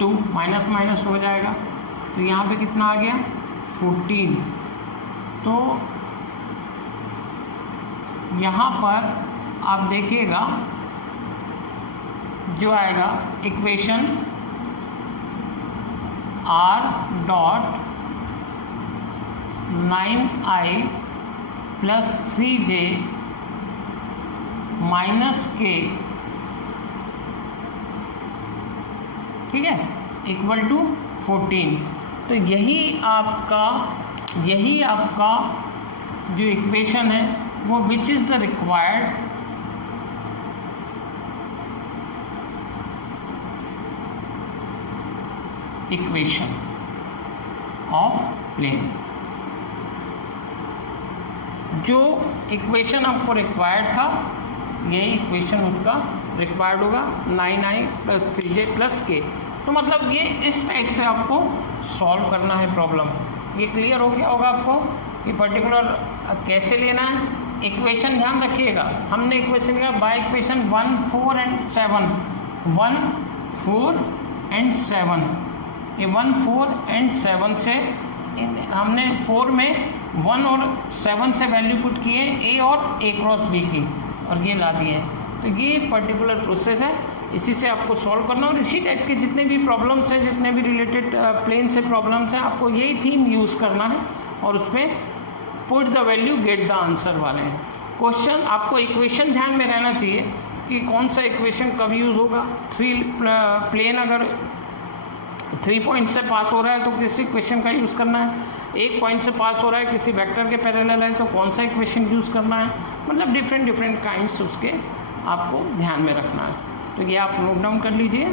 2, माइनस माइनस हो जाएगा, तो यहाँ पे कितना आ गया 14। तो यहाँ पर आप देखिएगा जो आएगा equation r dot 9i plus 3j minus के, ठीक है, इक्वल टू 14। तो यही आपका जो इक्वेशन है वो which is the required equation of plane. जो इक्वेशन आपको रिक्वायर्ड था यही इक्वेशन उसका रिक्वायर्ड होगा, 9i प्लस 3j प्लस के। तो मतलब ये इस टाइप से आपको सॉल्व करना है प्रॉब्लम। ये क्लियर हो गया होगा आपको कि पर्टिकुलर कैसे लेना है। इक्वेशन ध्यान रखिएगा, हमने इक्वेशन लिया बाय इक्वेशन 1 4 एंड 7, 1 4 एंड 7। ये 1 4 एंड 7 से हमने 4 में 1 और 7 से वैल्यू पुट किए ए और ए क्रॉस बी की, और ये ला दिए। तो ये पर्टिकुलर प्रोसेस है, इसी से आपको सॉल्व करना। और इसी टाइप के जितने भी प्रॉब्लम्स हैं, जितने भी रिलेटेड प्लेन से प्रॉब्लम्स हैं, आपको यही थीम यूज़ करना है और उसमें put the value get the answer वाले हैं क्वेश्चन। आपको इक्वेशन ध्यान में रहना चाहिए कि कौन सा इक्वेशन कब यूज़ होगा। प्लेन अगर 3 पॉइंट से पास हो रहा है तो किस इक्वेशन का यूज़ करना है, 1 पॉइंट से पास हो रहा है किसी वेक्टर के पैरेलल है तो कौन सा इक्वेशन यूज़ करना है। मतलब डिफरेंट काइंड्स उसके आपको ध्यान में रखना है। तो ये आप नोट डाउन कर लीजिए।